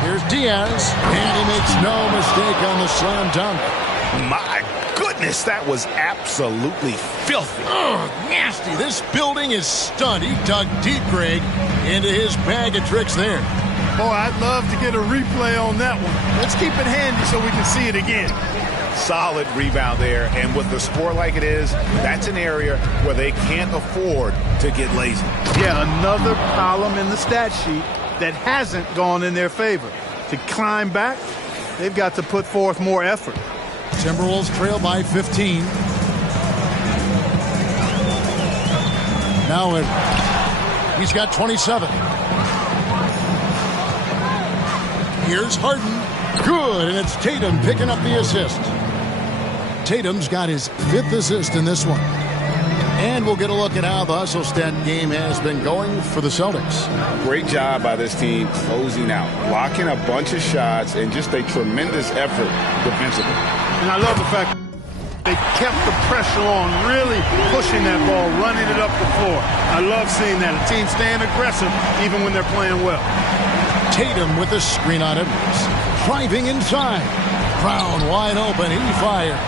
Here's Diaz, and he makes no mistake on the slam dunk. My goodness, that was absolutely filthy. Ugh, nasty. This building is stunned. He dug deep, Greg, into his bag of tricks there. Boy, I'd love to get a replay on that one. Let's keep it handy so we can see it again. Solid rebound there, and with the score like it is, that's an area where they can't afford to get lazy. Yeah, another column in the stat sheet that hasn't gone in their favor. To climb back, they've got to put forth more effort. Timberwolves trail by 15. Now he's got 27. Here's Harden. Good, and it's Tatum picking up the assist. Tatum's got his 5th assist in this one. And we'll get a look at how the hustle stat game has been going for the Celtics. Great job by this team closing out, blocking a bunch of shots, and just a tremendous effort defensively. And I love the fact they kept the pressure on, really pushing that ball, running it up the floor. I love seeing that. A team staying aggressive even when they're playing well. Tatum with a screen on Edwards. Driving inside. Brown wide open. He fires.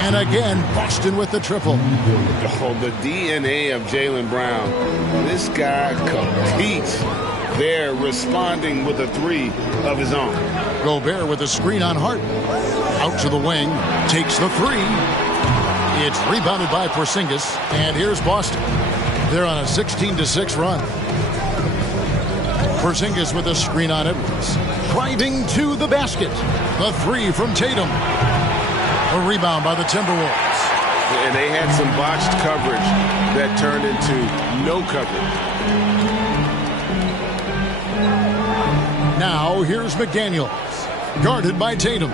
And again, Boston with the triple. Oh, the DNA of Jaylen Brown. This guy competes. They're responding with a 3 of his own. Gobert with a screen on Harden. Out to the wing. Takes the 3. It's rebounded by Porzingis. And here's Boston. They're on a 16-6 run. Porzingis with a screen on Edwards. Driving to the basket. The 3 from Tatum. A rebound by the Timberwolves. And they had some botched coverage that turned into no coverage. Now here's McDaniels. Guarded by Tatum.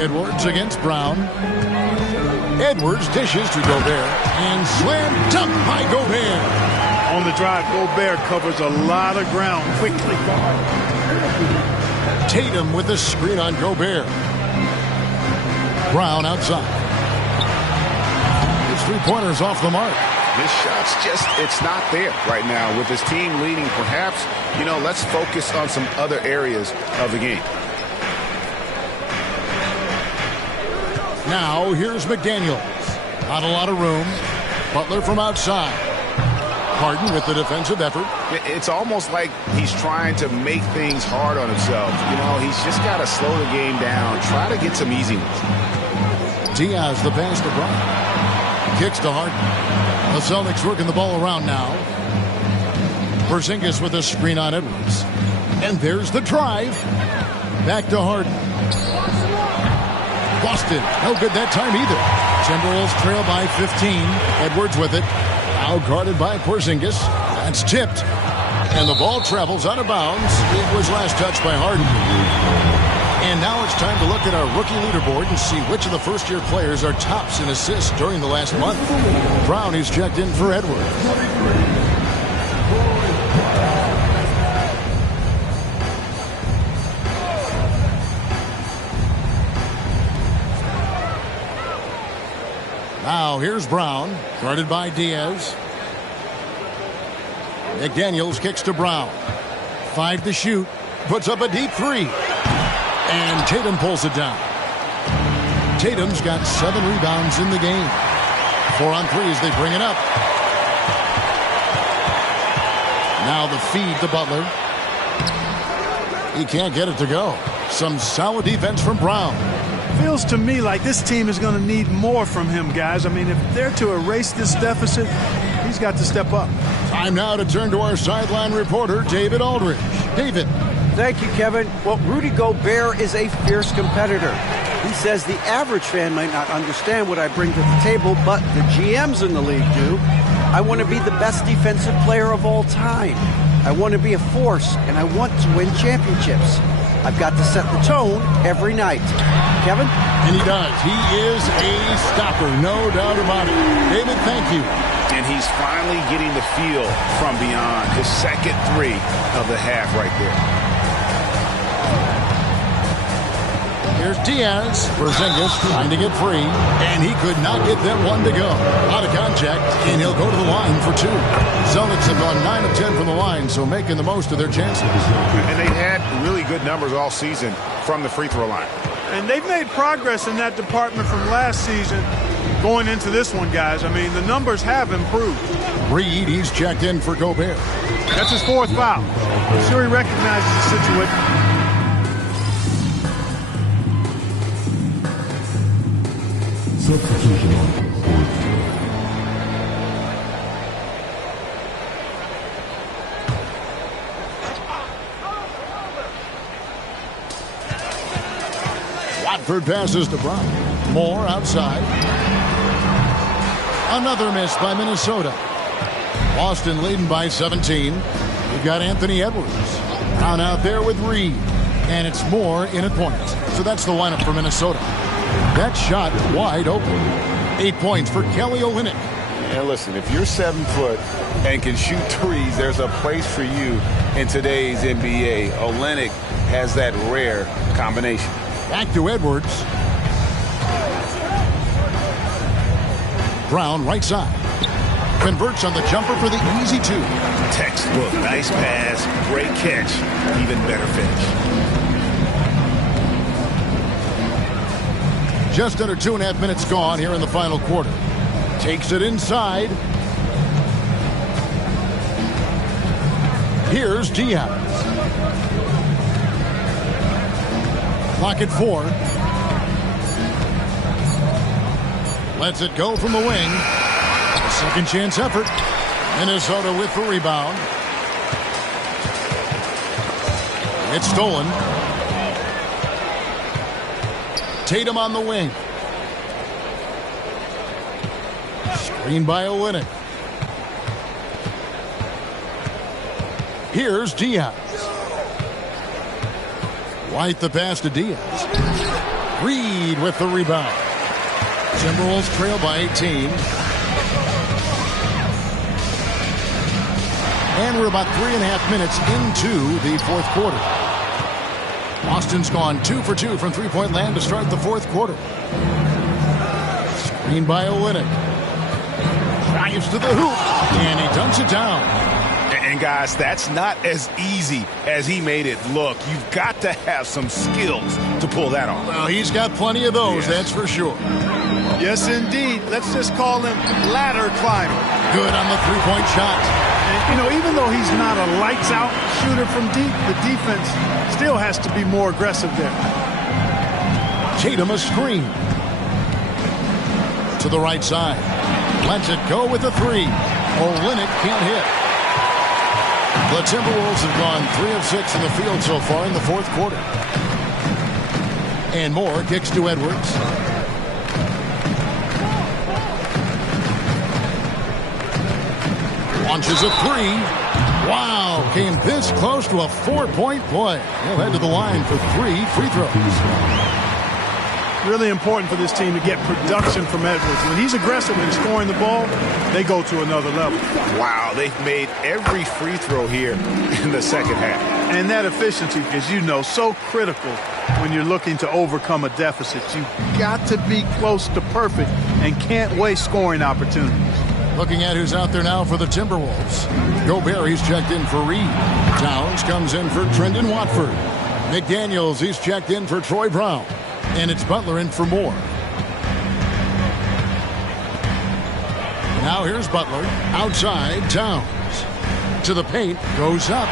Edwards against Brown. Edwards dishes to Gobert. And slam dunk by Gobert. On the drive, Gobert covers a lot of ground quickly. Tatum with the screen on Gobert. Brown outside. His three-pointer's off the mark. His shot's it's not there right now. With his team leading, perhaps, let's focus on some other areas of the game. Now, here's McDaniels. Not a lot of room. Butler from outside. Harden with the defensive effort. It's almost like he's trying to make things hard on himself. He's just got to slow the game down. Try to get some easy ones. Diaz, the pass to Bryant. Kicks to Harden. The Celtics working the ball around now. Porzingis with a screen on Edwards. And there's the drive. Back to Harden. Boston, no good that time either. Timberwolves trail by 15. Edwards with it. Now guarded by Porzingis. That's tipped. And the ball travels out of bounds. It was last touched by Harden. And now it's time to look at our rookie leaderboard and see which of the first-year players are tops in assists during the last month. Brown is checked in for Edwards. Now here's Brown, guarded by Diaz. McDaniels kicks to Brown. 5 to shoot. Puts up a deep three. And Tatum pulls it down. Tatum's got 7 rebounds in the game. 4 on 3 as they bring it up. Now the feed to Butler. He can't get it to go. Some solid defense from Brown. Feels to me like this team is going to need more from him, guys. I mean, if they're to erase this deficit, he's got to step up. Time now to turn to our sideline reporter, David Aldridge. David. Thank you, Kevin. Well, Rudy Gobert is a fierce competitor. He says the average fan might not understand what I bring to the table, but the GMs in the league do. I want to be the best defensive player of all time. I want to be a force, and I want to win championships. I've got to set the tone every night. Kevin? And he does. He is a stopper, no doubt about it. David, thank you. And he's finally getting the feel from beyond. His second 3 of the half right there. Here's Diaz. Porzingis trying to get free, and he could not get that one to go. Out of contact, and he'll go to the line for 2. Celtics have gone 9 of 10 from the line, so making the most of their chances. And they've had really good numbers all season from the free throw line. And they've made progress in that department from last season going into this one, guys. I mean, the numbers have improved. Reed, he's checked in for Gobert. That's his 4th foul. I'm sure he recognizes the situation. Substitution on court. Watford passes to Brown. Moore outside. Another miss by Minnesota. Boston leading by 17. We've got Anthony Edwards. Down out there with Reed. And it's Moore in at point. So that's the lineup for Minnesota. That shot wide open. 8 points for Kelly Olynyk. And listen, if you're 7 foot and can shoot threes, there's a place for you in today's NBA. Olynyk has that rare combination. Back to Edwards. Brown right side. Converts on the jumper for the easy 2. Textbook. Nice pass. Great catch. Even better finish. Just under 2.5 minutes gone here in the final quarter. Takes it inside. Here's Diaz. Clock at 4. Lets it go from the wing. A second chance effort. Minnesota with the rebound. It's stolen. Tatum on the wing. Screen by Olynyk. Here's Diaz. White the pass to Diaz. Reed with the rebound. Timberwolves trail by 18. And we're about 3.5 minutes into the fourth quarter. Boston's gone 2 for 2 from three-point land to start the fourth quarter. Screen by Olynyk. Drives to the hoop, and he dunks it down. And guys, that's not as easy as he made it look. You've got to have some skills to pull that off. Well, he's got plenty of those, that's for sure. Yes, indeed. Let's just call him ladder climber. Good on the three-point shot. And, you know, even though he's not a lights-out shooter from deep, the defense still has to be more aggressive there. Tatum a screen. To the right side. Lets it go with the three. Olynyk can't hit. The Timberwolves have gone 3 of 6 in the field so far in the fourth quarter. And Moore kicks to Edwards. Launches a three. Wow, came this close to a 4-point play. He'll head to the line for 3 free throws. Really important for this team to get production from Edwards. When he's aggressive in scoring the ball, they go to another level. Wow, they've made every free throw here in the second half. And that efficiency, as you know, so critical when you're looking to overcome a deficit. You've got to be close to perfect and can't waste scoring opportunities. Looking at who's out there now for the Timberwolves. Gobert, he's checked in for Reed. Towns comes in for Trendon Watford. McDaniels, he's checked in for Troy Brown. And it's Butler in for Moore. Now here's Butler. Outside, Towns. To the paint, goes up.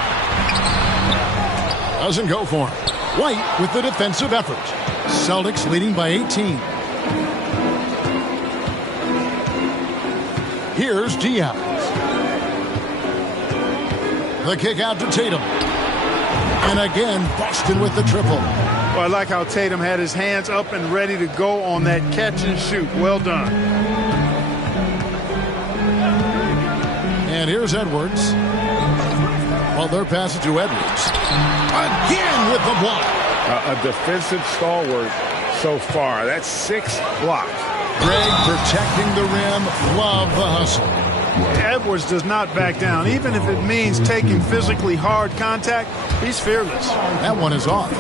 Doesn't go for him. White with the defensive effort. Celtics leading by 18. Here's Diaz. The kick out to Tatum. And again, Boston with the triple. Well, I like how Tatum had his hands up and ready to go on that catch and shoot. Well done. And here's Edwards. Well, they're passing to Edwards. Again with the block. A defensive stalwart so far. That's 6 blocks. Greg protecting the rim. Love the hustle. Edwards does not back down. Even if it means taking physically hard contact, he's fearless. That one is off.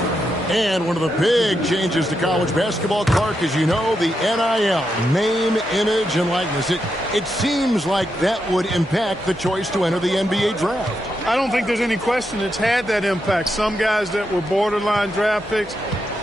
And one of the big changes to college basketball, Clark, as you know, the NIL, name, image, and likeness. It seems like that would impact the choice to enter the NBA draft. I don't think there's any question it's had that impact. Some guys that were borderline draft picks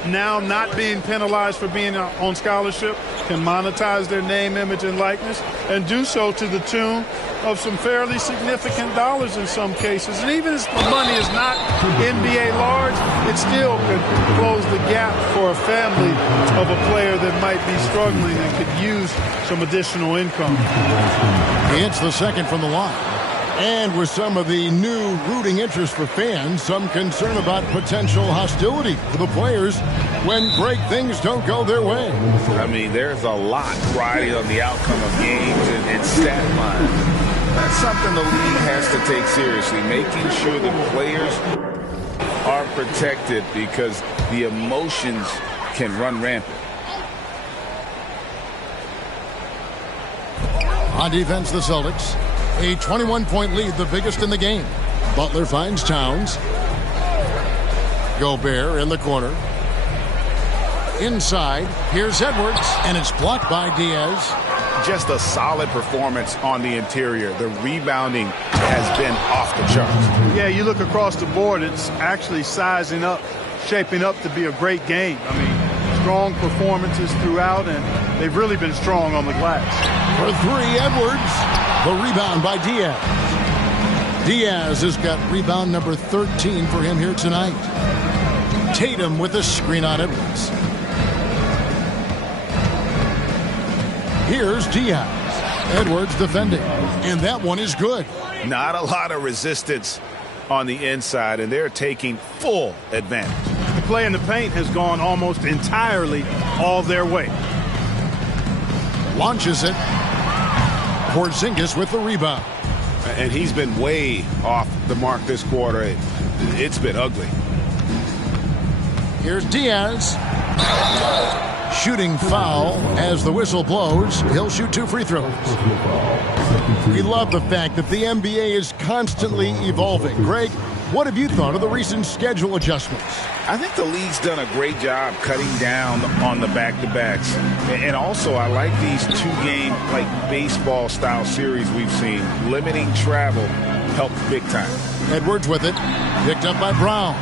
now not being penalized for being on scholarship can monetize their name, image, and likeness and do so to the tune of some fairly significant dollars in some cases. And even if the money is not NBA large, it still could close the gap for a family of a player that might be struggling and could use some additional income. He hits the second from the line. And with some of the new rooting interest for fans, some concern about potential hostility for the players when great things don't go their way. I mean, there's a lot riding on the outcome of games and stat lines. That's something the league has to take seriously, making sure the players are protected because the emotions can run rampant. On defense, the Celtics. A 21-point lead, the biggest in the game. Butler finds Towns. Gobert in the corner. Inside, here's Edwards, and it's blocked by Diaz. Just a solid performance on the interior. The rebounding has been off the charts. Yeah, you look across the board, it's actually sizing up, shaping up to be a great game. I mean, strong performances throughout, and they've really been strong on the glass. For 3, Edwards. The rebound by Diaz. Diaz has got rebound number 13 for him here tonight. Tatum with a screen on Edwards. Here's Diaz. Edwards defending. And that one is good. Not a lot of resistance on the inside, and they're taking full advantage. The play in the paint has gone almost entirely all their way. Launches it. Porzingis with the rebound. And he's been way off the mark this quarter. It's been ugly. Here's Diaz. Shooting foul as the whistle blows. He'll shoot 2 free throws. We love the fact that the NBA is constantly evolving. Greg, what have you thought of the recent schedule adjustments? I think the league's done a great job cutting down on the back-to-backs. And also, I like these 2-game, like baseball-style series we've seen. Limiting travel helps big time. Edwards with it. Picked up by Brown.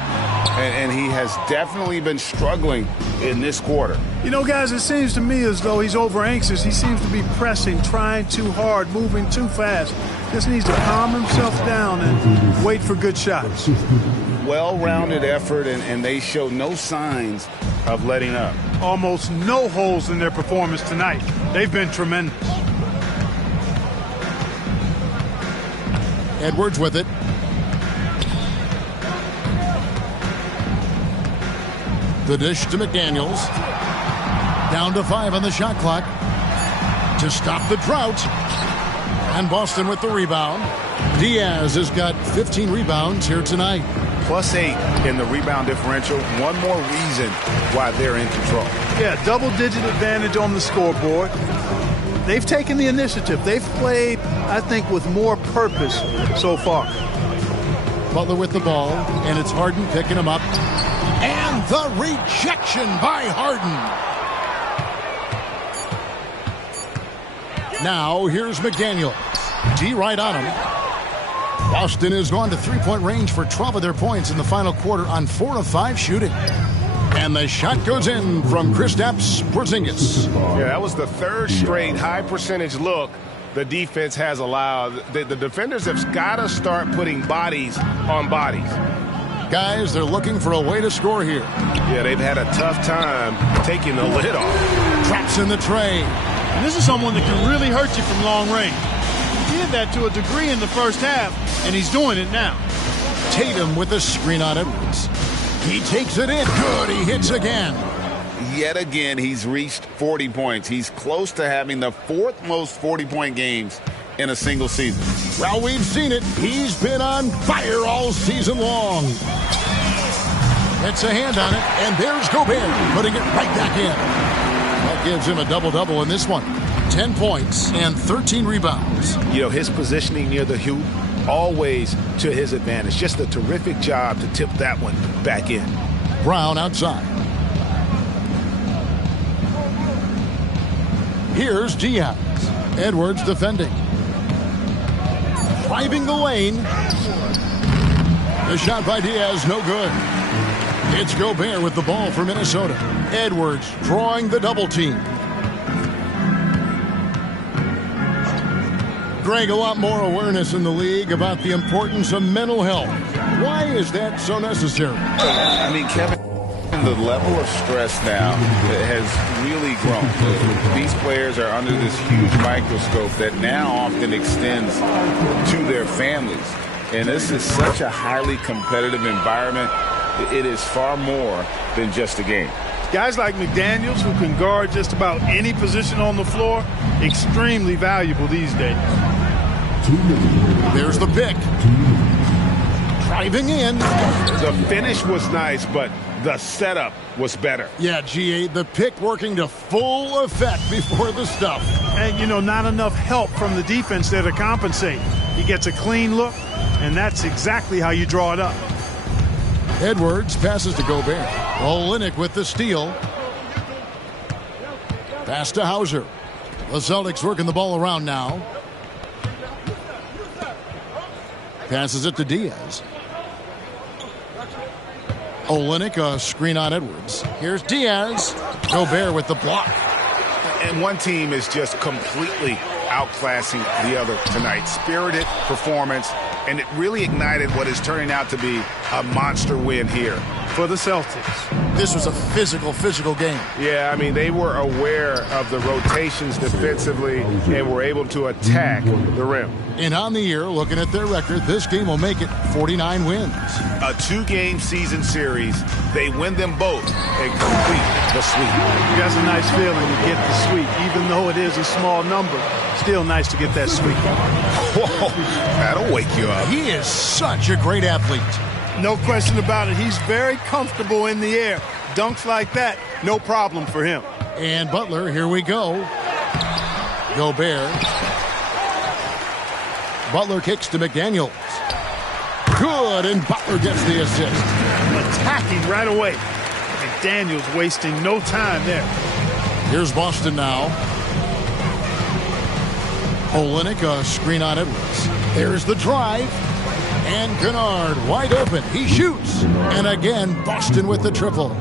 And he has definitely been struggling in this quarter. You know, guys, it seems to me as though he's over anxious. He seems to be pressing, trying too hard, moving too fast. Just needs to calm himself down and wait for good shots. Well-rounded effort, and they show no signs of letting up. Almost no holes in their performance tonight. They've been tremendous. Edwards with it. The dish to McDaniels. Down to 5 on the shot clock. To stop the drought. And Boston with the rebound. Diaz has got 15 rebounds here tonight. +8 in the rebound differential. One more reason why they're in control. Yeah, double-digit advantage on the scoreboard. They've taken the initiative. They've played, I think, with more purpose so far. Butler with the ball, and it's Harden picking him up. And the rejection by Harden. Now, here's McDaniel. D right on him. Boston has gone to three-point range for 12 of their points in the final quarter on 4 of 5 shooting. And the shot goes in from Kristaps Porzingis. Yeah, that was the 3rd straight high-percentage look the defense has allowed. The defenders have got to start putting bodies on bodies. Guys, they're looking for a way to score here. Yeah, they've had a tough time taking the lid off. Drops in the tray. And this is someone that can really hurt you from long range. He did that to a degree in the first half, and he's doing it now. Tatum with a screen on Edwards. He takes it in. Good, he hits again. Yet again, he's reached 40 points. He's close to having the 4th most 40-point games in a single season. Well, we've seen it. He's been on fire all season long. Gets a hand on it, and there's Gobert putting it right back in. That gives him a double-double in this one. 10 points and 13 rebounds. You know, his positioning near the hoop, always to his advantage. Just a terrific job to tip that one back in. Brown outside. Here's Diaz. Edwards defending. Driving the lane. The shot by Diaz, no good. It's Gobert with the ball for Minnesota. Edwards drawing the double team. Greg, a lot more awareness in the league about the importance of mental health. Why is that so necessary? I mean, Kevin, the level of stress now has really grown. These players are under this huge microscope that now often extends to their families. And this is such a highly competitive environment. It is far more than just a game. Guys like McDaniels, who can guard just about any position on the floor, extremely valuable these days. There's the pick. Driving in. The finish was nice, but the setup was better. Yeah, GA, the pick working to full effect before the stuff. And, you know, not enough help from the defense there to compensate. He gets a clean look, and that's exactly how you draw it up. Edwards passes to Gobert. Olynyk with the steal. Pass to Hauser. The Celtics working the ball around now. Passes it to Diaz. Olynyk, a screen on Edwards. Here's Diaz. Gobert with the block. And one team is just completely outclassing the other tonight. Spirited performance, and it really ignited what is turning out to be a monster win here for the Celtics. This was a physical game. Yeah, I mean, they were aware of the rotations defensively and were able to attack the rim. And on the year, looking at their record, this game will make it 49 wins. A 2-game season series. They win them both and complete the sweep. That's a nice feeling to get the sweep. Even though it is a small number, still nice to get that sweep. Whoa, that'll wake you up. He is such a great athlete. No question about it. He's very comfortable in the air. Dunks like that, no problem for him. And Butler, here we go. Gobert. Butler kicks to McDaniels. Good, and Butler gets the assist. Attacking right away. McDaniels wasting no time there. Here's Boston now. Olynyk, a screen on Edwards. There's the drive. And Kennard wide open. He shoots. And again, Boston with the triple.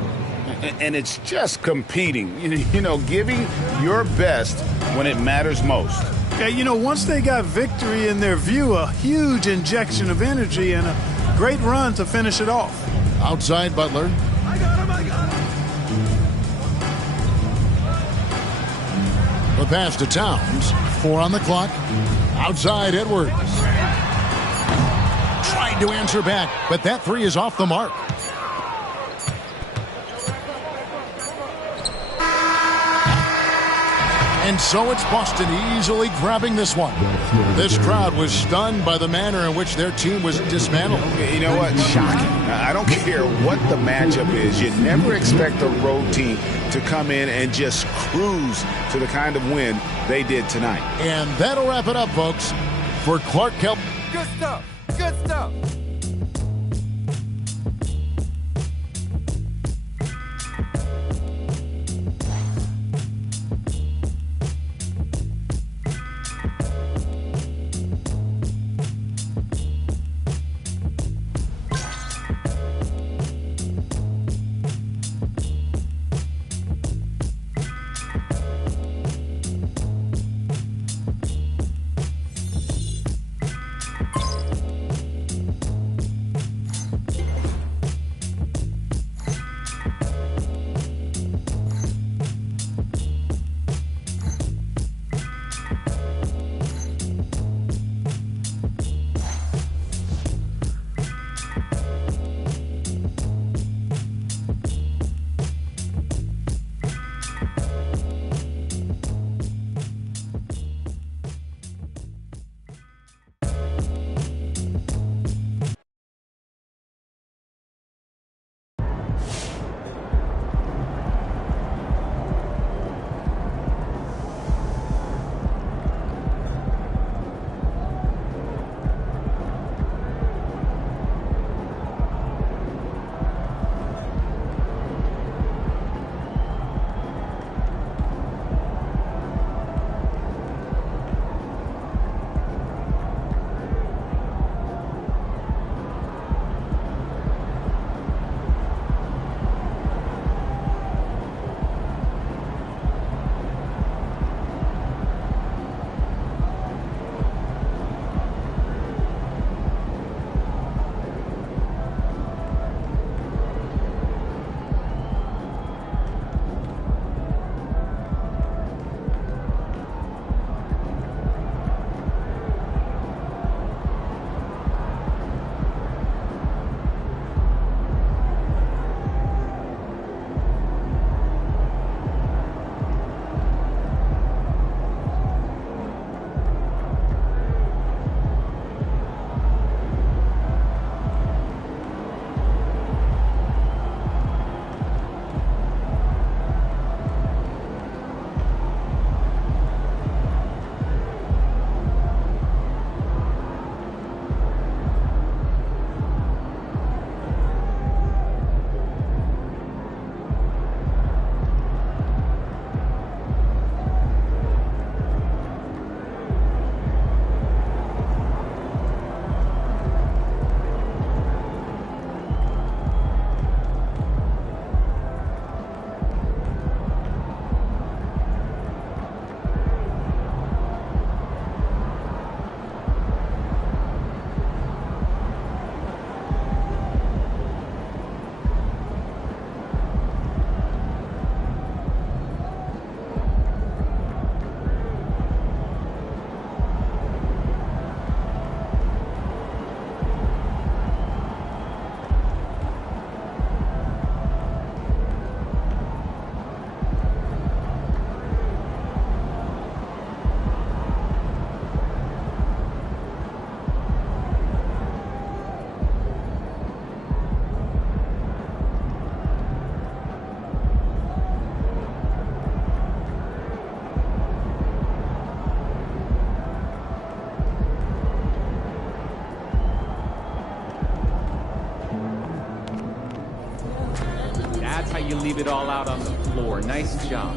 And it's just competing, you know, giving your best when it matters most. Yeah, you know, once they got victory in their view, a huge injection of energy and a great run to finish it off. Outside Butler. I got him. The pass to Towns. 4 on the clock. Outside Edwards. Tried to answer back, but that three is off the mark. And so it's Boston easily grabbing this one. This crowd was stunned by the manner in which their team was dismantled. You know what? Shocking. I don't care what the matchup is. You never expect a road team to come in and just cruise to the kind of win they did tonight. And that'll wrap it up, folks, for Clark Kelp. Good stuff. Good stuff. that's how you leave it all out on the floor. Nice job.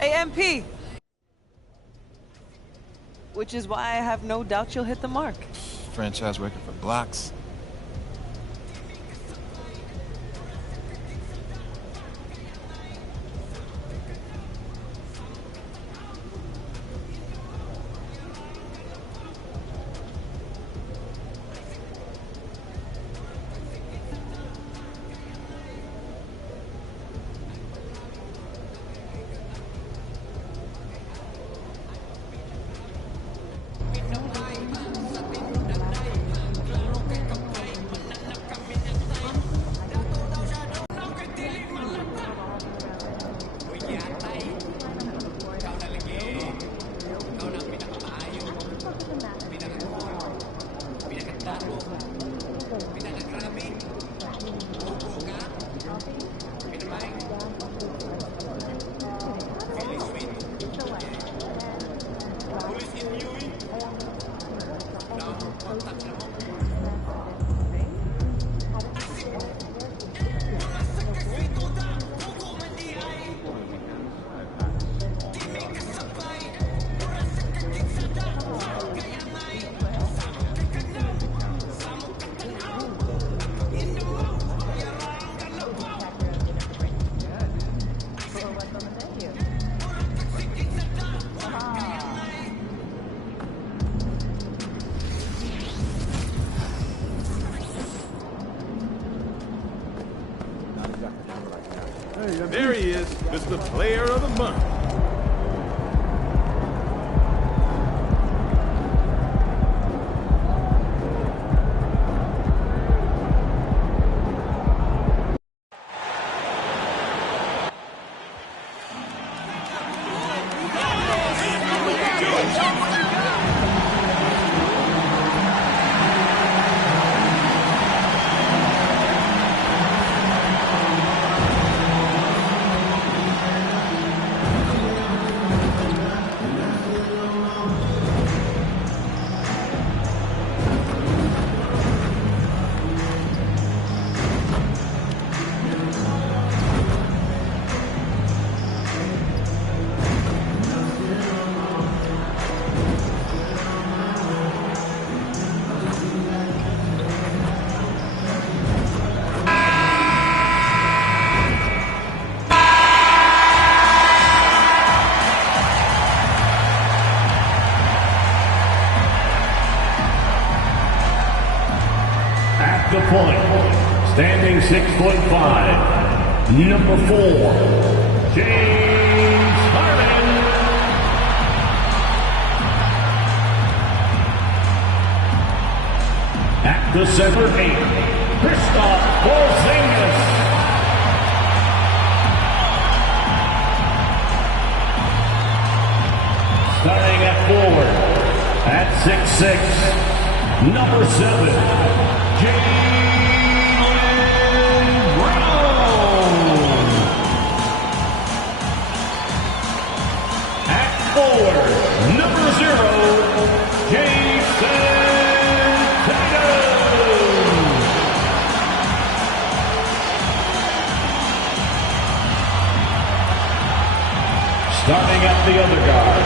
AMP. Which is why I have no doubt you'll hit the mark. Franchise record for blocks. There he is, Mr. Player of the Month. The point, standing 6'5", number 4, James Harden. At the center 8, Kristaps Porzingis. Starting at forward, at 6'6", number 7, number 0, Jason Tatum. Starting at the other guard,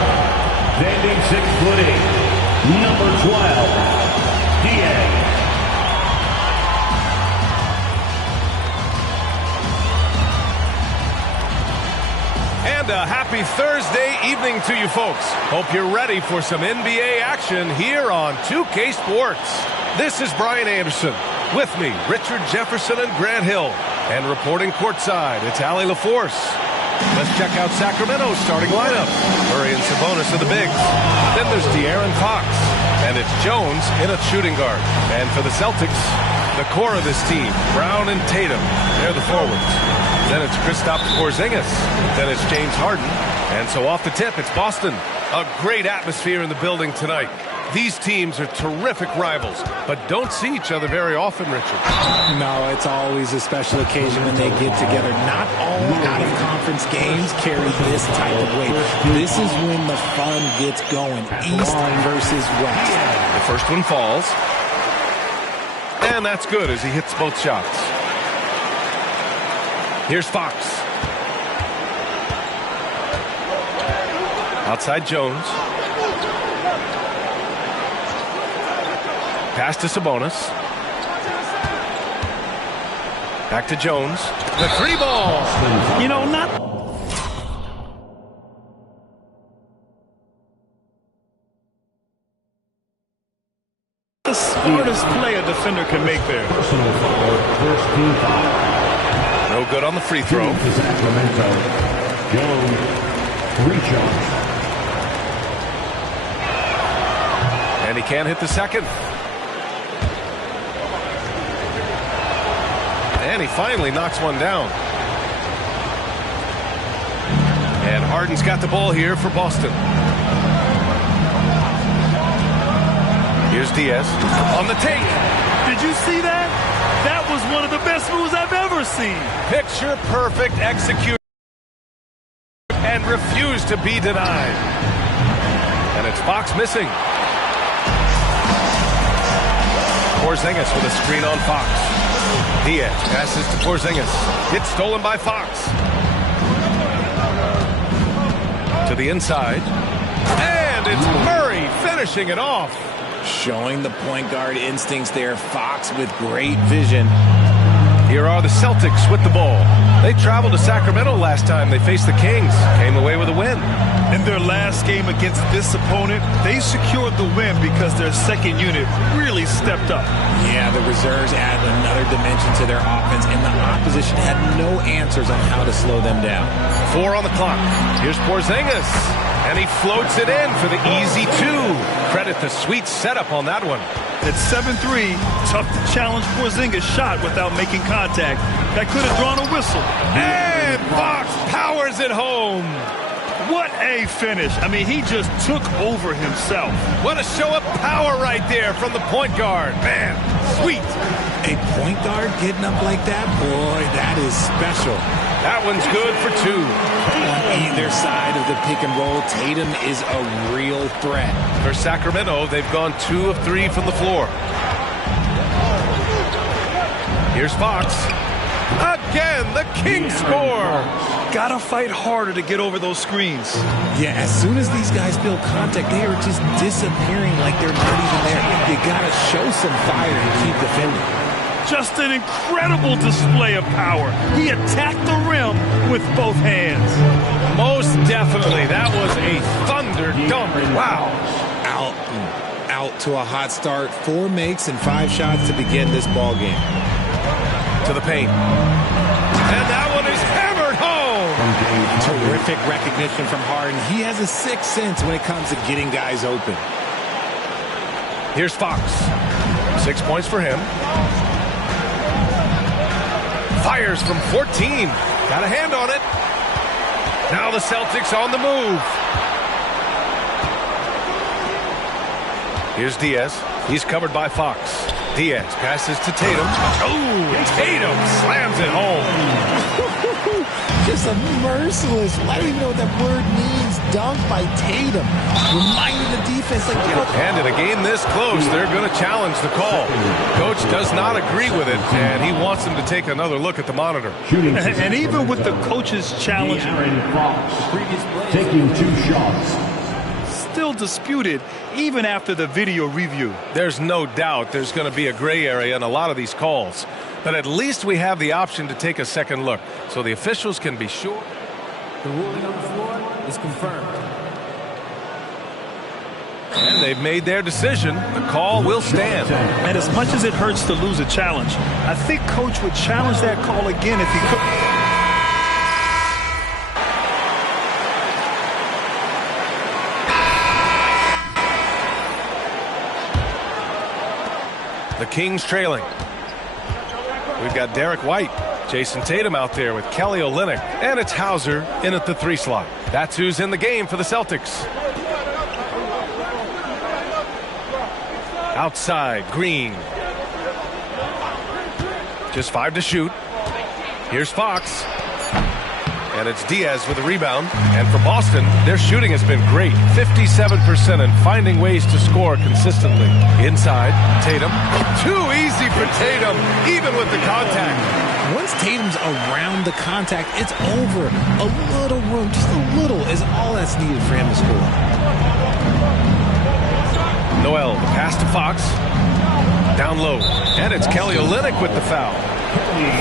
standing 6'8", number 12, Diaz. And a happy Thursday evening to you folks. Hope you're ready for some NBA action here on 2K Sports. This is Brian Anderson. With me, Richard Jefferson and Grant Hill. And reporting courtside, it's Allie LaForce. Let's check out Sacramento's starting lineup. Murray and Sabonis are the bigs. Then there's De'Aaron Fox. And it's Jones in a shooting guard. And for the Celtics, the core of this team, Brown and Tatum, they're the forwards. Then it's Kristaps Porzingis. Then it's James Harden. And so off the tip, it's Boston. A great atmosphere in the building tonight. These teams are terrific rivals, but don't see each other very often, Richard. No, it's always a special occasion when they get together. Not all out-of-conference games carry this type of weight. This is when the fun gets going, East versus West. The first one falls. And that's good as he hits both shots. Here's Fox. Outside Jones. Pass to Sabonis. Back to Jones. The three ball. You know, not... the smartest play a defender can make there. Personal foul, first team foul. No good on the free throw. To Sacramento. Jones, 3 shots. And he can't hit the second. And he finally knocks one down. And Harden's got the ball here for Boston. Here's Diaz on the take. Did you see that? That was one of the best moves I've ever seen. Picture perfect execution and refused to be denied. And it's Fox missing. Porzingis with a screen on Fox. Diaz passes to Porzingis. It's stolen by Fox. To the inside. And it's Murray finishing it off. Showing the point guard instincts there. Fox with great vision. Here are the Celtics with the ball. They traveled to Sacramento last time they faced the Kings. Came away with a win. In their last game against this opponent, they secured the win because their second unit really stepped up. Yeah, the reserves added another dimension to their offense, and the opposition had no answers on how to slow them down. 4 on the clock. Here's Porzingis. And he floats it in for the easy 2. Credit the sweet setup on that one. At 7-3, tough to challenge Porzingis' shot without making contact. That could have drawn a whistle. And Fox powers it home. What a finish. I mean, he just took over himself. What a show of power right there from the point guard. Man, sweet. A point guard getting up like that? Boy, that is special. That one's good for 2. On either side of the pick and roll, Tatum is a real threat. For Sacramento, they've gone 2 of 3 from the floor. Here's Fox. Again, the Kings score. Gotta fight harder to get over those screens. Yeah, as soon as these guys feel contact, they are just disappearing like they're not even there. You gotta show some fire to keep defending. Just an incredible display of power. He attacked the rim with both hands. Most definitely. That was a thunder dunk. Wow. Out to a hot start. 4 makes and 5 shots to begin this ball game. To the paint. And that one is hammered home. Terrific recognition from Harden. He has a sixth sense when it comes to getting guys open. Here's Fox. 6 points for him. Fires from 14. Got a hand on it. Now the Celtics on the move. Here's Diaz. He's covered by Fox. Diaz passes to Tatum. Oh, Tatum slams it home. Just a merciless, I don't even know what that word means, dunk by Tatum. Reminding the defense, like, and in a game this close, they're going to challenge the call. Coach does not agree with it, and he wants them to take another look at the monitor. And even with the coach's challenge, taking 2 shots. Still disputed even after the video review. There's no doubt there's going to be a gray area in a lot of these calls. But at least we have the option to take a second look, so the officials can be sure. The ruling on the floor is confirmed. And they've made their decision. The call will stand. And as much as it hurts to lose a challenge, I think Coach would challenge that call again if he could. The Kings trailing. We've got Derek White, Jason Tatum out there with Kelly Olynyk, and it's Hauser in at the 3 slot. That's who's in the game for the Celtics. Outside, Green. Just 5 to shoot. Here's Fox. And it's Diaz with a rebound. And for Boston, their shooting has been great. 57% and finding ways to score consistently. Inside, Tatum. Too easy for Tatum, even with the contact. Once Tatum's around the contact, it's over. A little room, just a little, is all that's needed for him to score. Noel, the pass to Fox. Down low. And it's Kelly Olynyk with the foul.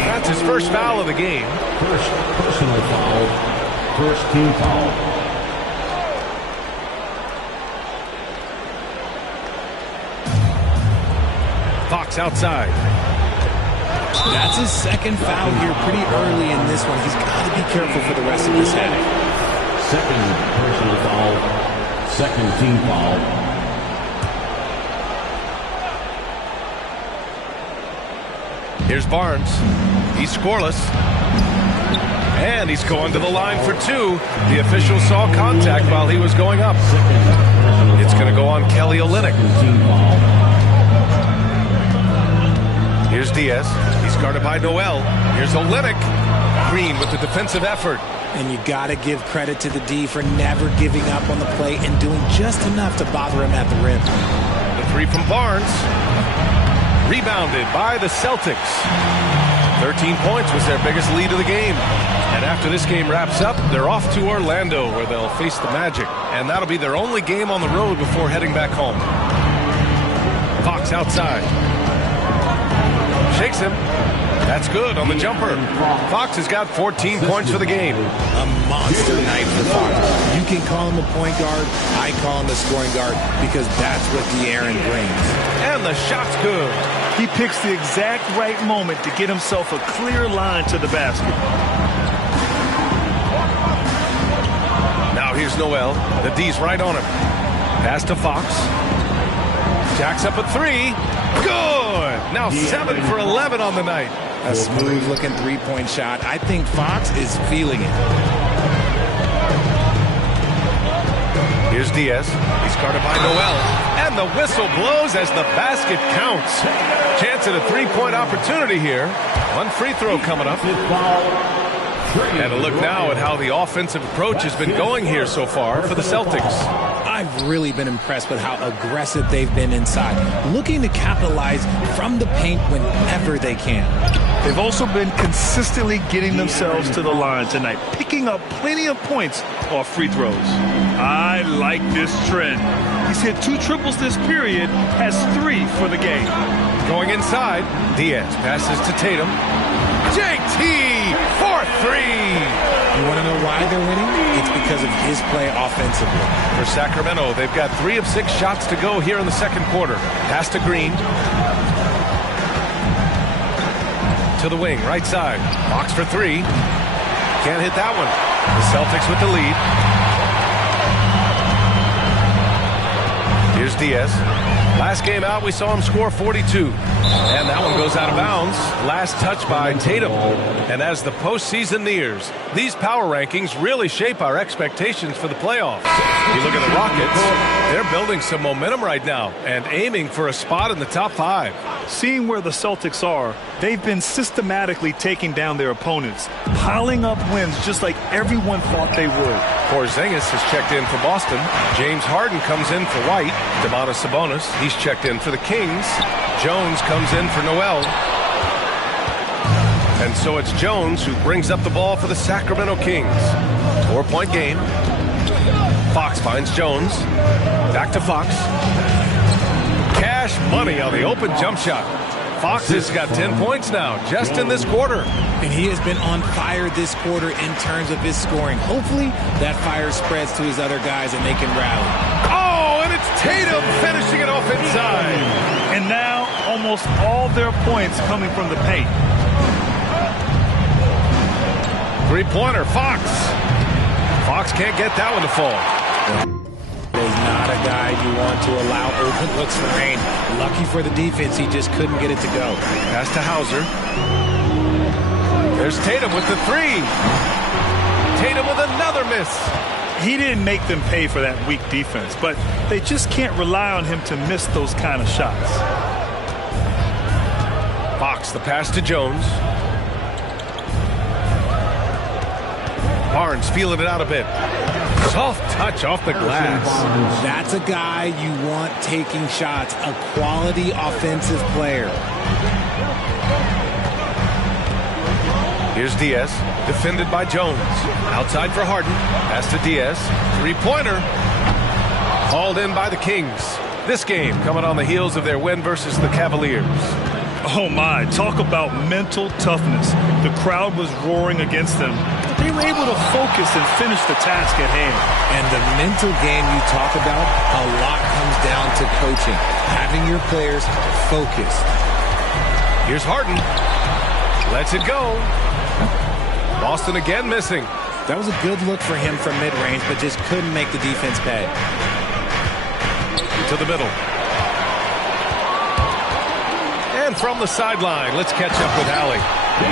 That's his first foul of the game. First personal foul. First team foul. Fox outside. That's his second foul here pretty early in this one. He's got to be careful for the rest of this half. Second personal foul. Second team foul. Here's Barnes. He's scoreless. And he's going to the line for 2. The official saw contact while he was going up. It's going to go on Kelly Olynyk. Here's Diaz. He's guarded by Noel. Here's Olynyk. Green with the defensive effort. And you got to give credit to the D for never giving up on the play and doing just enough to bother him at the rim. The 3 from Barnes. Rebounded by the Celtics. 13 points was their biggest lead of the game. And after this game wraps up, they're off to Orlando where they'll face the Magic. And that'll be their only game on the road before heading back home. Fox outside. Shakes him. That's good on the jumper. Fox has got 14 points for the game. A monster night for Fox. You can call him a point guard. I call him a scoring guard because that's what De'Aaron brings. And the shot's good. He picks the exact right moment to get himself a clear line to the basket. Now here's Noel. The D's right on him. Pass to Fox. Jacks up a 3. Good. Now 7 for 11 on the night. A smooth-looking three-point shot. I think Fox is feeling it. Here's Diaz. He's guarded by Noel. And the whistle blows as the basket counts. Chance at a 3-point opportunity here. One free throw coming up. And a look now at how the offensive approach has been going here so far for the Celtics. I've really been impressed with how aggressive they've been inside, looking to capitalize from the paint whenever they can. They've also been consistently getting themselves to the line tonight, picking up plenty of points off free throws. I like this trend. He's hit 2 triples this period, has 3 for the game. Going inside, Diaz passes to Tatum. JT for 3. You want to know why they're winning? It's because of his play offensively. For Sacramento, they've got 3 of 6 shots to go here in the second quarter. Pass to Green. To the wing, right side. Fox for 3. Can't hit that one. The Celtics with the lead. Here's Diaz. Last game out, we saw him score 42. And that one goes out of bounds. Last touch by Tatum. And as the postseason nears, these power rankings really shape our expectations for the playoffs. You look at the Rockets, they're building some momentum right now and aiming for a spot in the top 5. Seeing where the Celtics are, they've been systematically taking down their opponents, piling up wins just like everyone thought they would. Porzingis has checked in for Boston. James Harden comes in for White. Domantas Sabonis, he's checked in for the Kings. Jones comes in for Noel. And so it's Jones who brings up the ball for the Sacramento Kings. 4-point game. Fox finds Jones. Back to Fox. Cash money on the open jump shot. Fox has got 10 points now, just in this quarter. And he has been on fire this quarter in terms of his scoring. Hopefully, that fire spreads to his other guys and they can rally. Oh, and it's Tatum finishing it off inside. And now, almost all their points coming from the paint. Three-pointer, Fox. Fox can't get that one to fall. He's not a guy you want to allow open looks for rain. Lucky for the defense, he just couldn't get it to go. Pass to Hauser. There's Tatum with the 3. Tatum with another miss. he didn't make them pay for that weak defense, but they just can't rely on him to miss those kind of shots. Fox, the pass to Jones. Barnes feeling it out a bit. Soft touch off the glass. That's a guy you want taking shots, a quality offensive player. Here's Diaz, defended by Jones. Outside for Harden. Pass to Diaz. Three-pointer. Hauled in by the Kings. This game coming on the heels of their win versus the Cavaliers. Oh my, talk about mental toughness. The crowd was roaring against them. They were able to focus and finish the task at hand. And the mental game you talk about, a lot comes down to coaching. Having your players focused. Here's Harden. Lets it go. Boston again missing. That was a good look for him from mid-range, but just couldn't make the defense pay. To the middle. And from the sideline, let's catch up with Allie.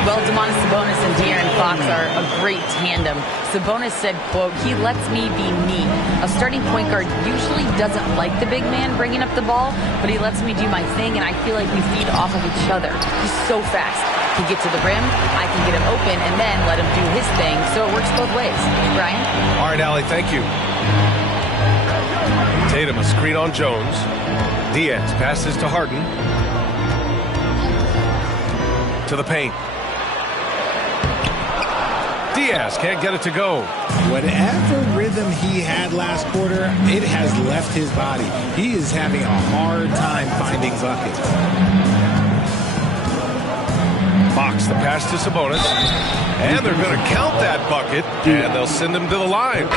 Well, Domantas Sabonis and De'Aaron Fox are a great tandem. Sabonis said, quote, "He lets me be me. A starting point guard usually doesn't like the big man bringing up the ball, but he lets me do my thing, and I feel like we feed off of each other. He's so fast. He gets to the rim, I can get him open, and then let him do his thing, so it works both ways." Brian? All right, Allie, thank you. Tatum, a screen on Jones. Diaz passes to Harden. To the paint. Diaz can't get it to go. Whatever rhythm he had last quarter, it has left his body. He is having a hard time finding buckets. Fox, the pass to Sabonis. And they're going to count that bucket, and they'll send him to the line.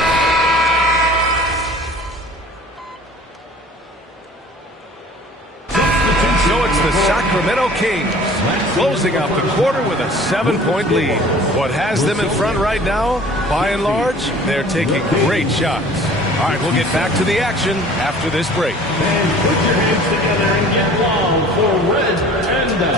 So it's the Sacramento Kings closing out the quarter with a 7-point lead. What has them in front right now, by and large, they're taking great shots. All right, we'll get back to the action after this break. And put your hands together and get long for Red Panda.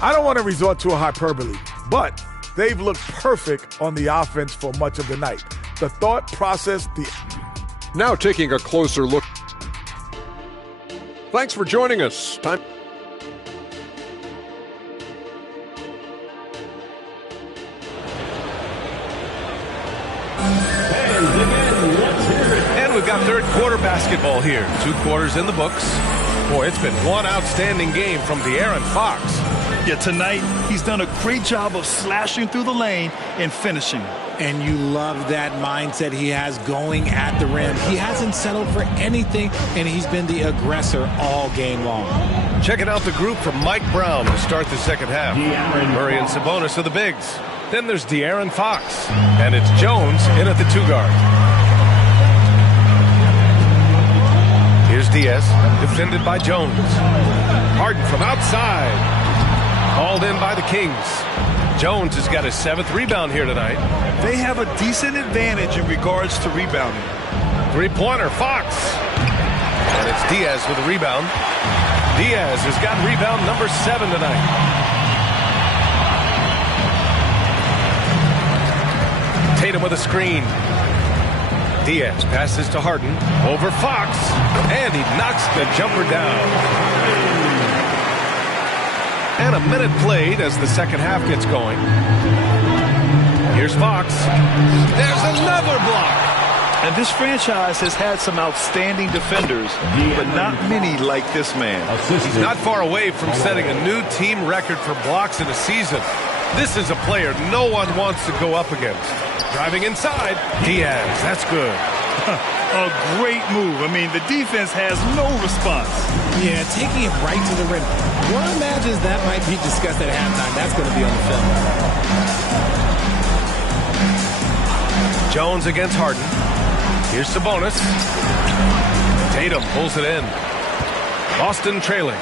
I don't want to resort to a hyperbole, but they've looked perfect on the offense for much of the night. The thought process, Now taking a closer look. Thanks for joining us. Time. And we've got third quarter basketball here. 2 quarters in the books. Boy, it's been one outstanding game from De'Aaron Fox. Yeah, tonight he's done a great job of slashing through the lane and finishing. And you love that mindset he has going at the rim. He hasn't settled for anything, and he's been the aggressor all game long. Checking out the group from Mike Brown to start the second half. Murray and Sabonis are the bigs. Then there's De'Aaron Fox. And it's Jones in at the 2-guard. Here's Diaz, defended by Jones. Harden from outside. Hauled in by the Kings. Jones has got his 7th rebound here tonight. They have a decent advantage in regards to rebounding. Three-pointer, Fox. And it's Diaz with a rebound. Diaz has got rebound number 7 tonight. Tatum with a screen. Diaz passes to Harden. Over Fox. And he knocks the jumper down. And a minute played as the second half gets going. Here's Fox. There's another block. And this franchise has had some outstanding defenders, but not many like this man. He's not far away from setting a new team record for blocks in a season. This is a player no one wants to go up against. Driving inside, Diaz. That's good. A great move. I mean, the defense has no response. Yeah, taking it right to the rim. One imagines that might be discussed at halftime. That's going to be on the film. Jones against Harden. Here's Sabonis. Tatum pulls it in. Boston trailing.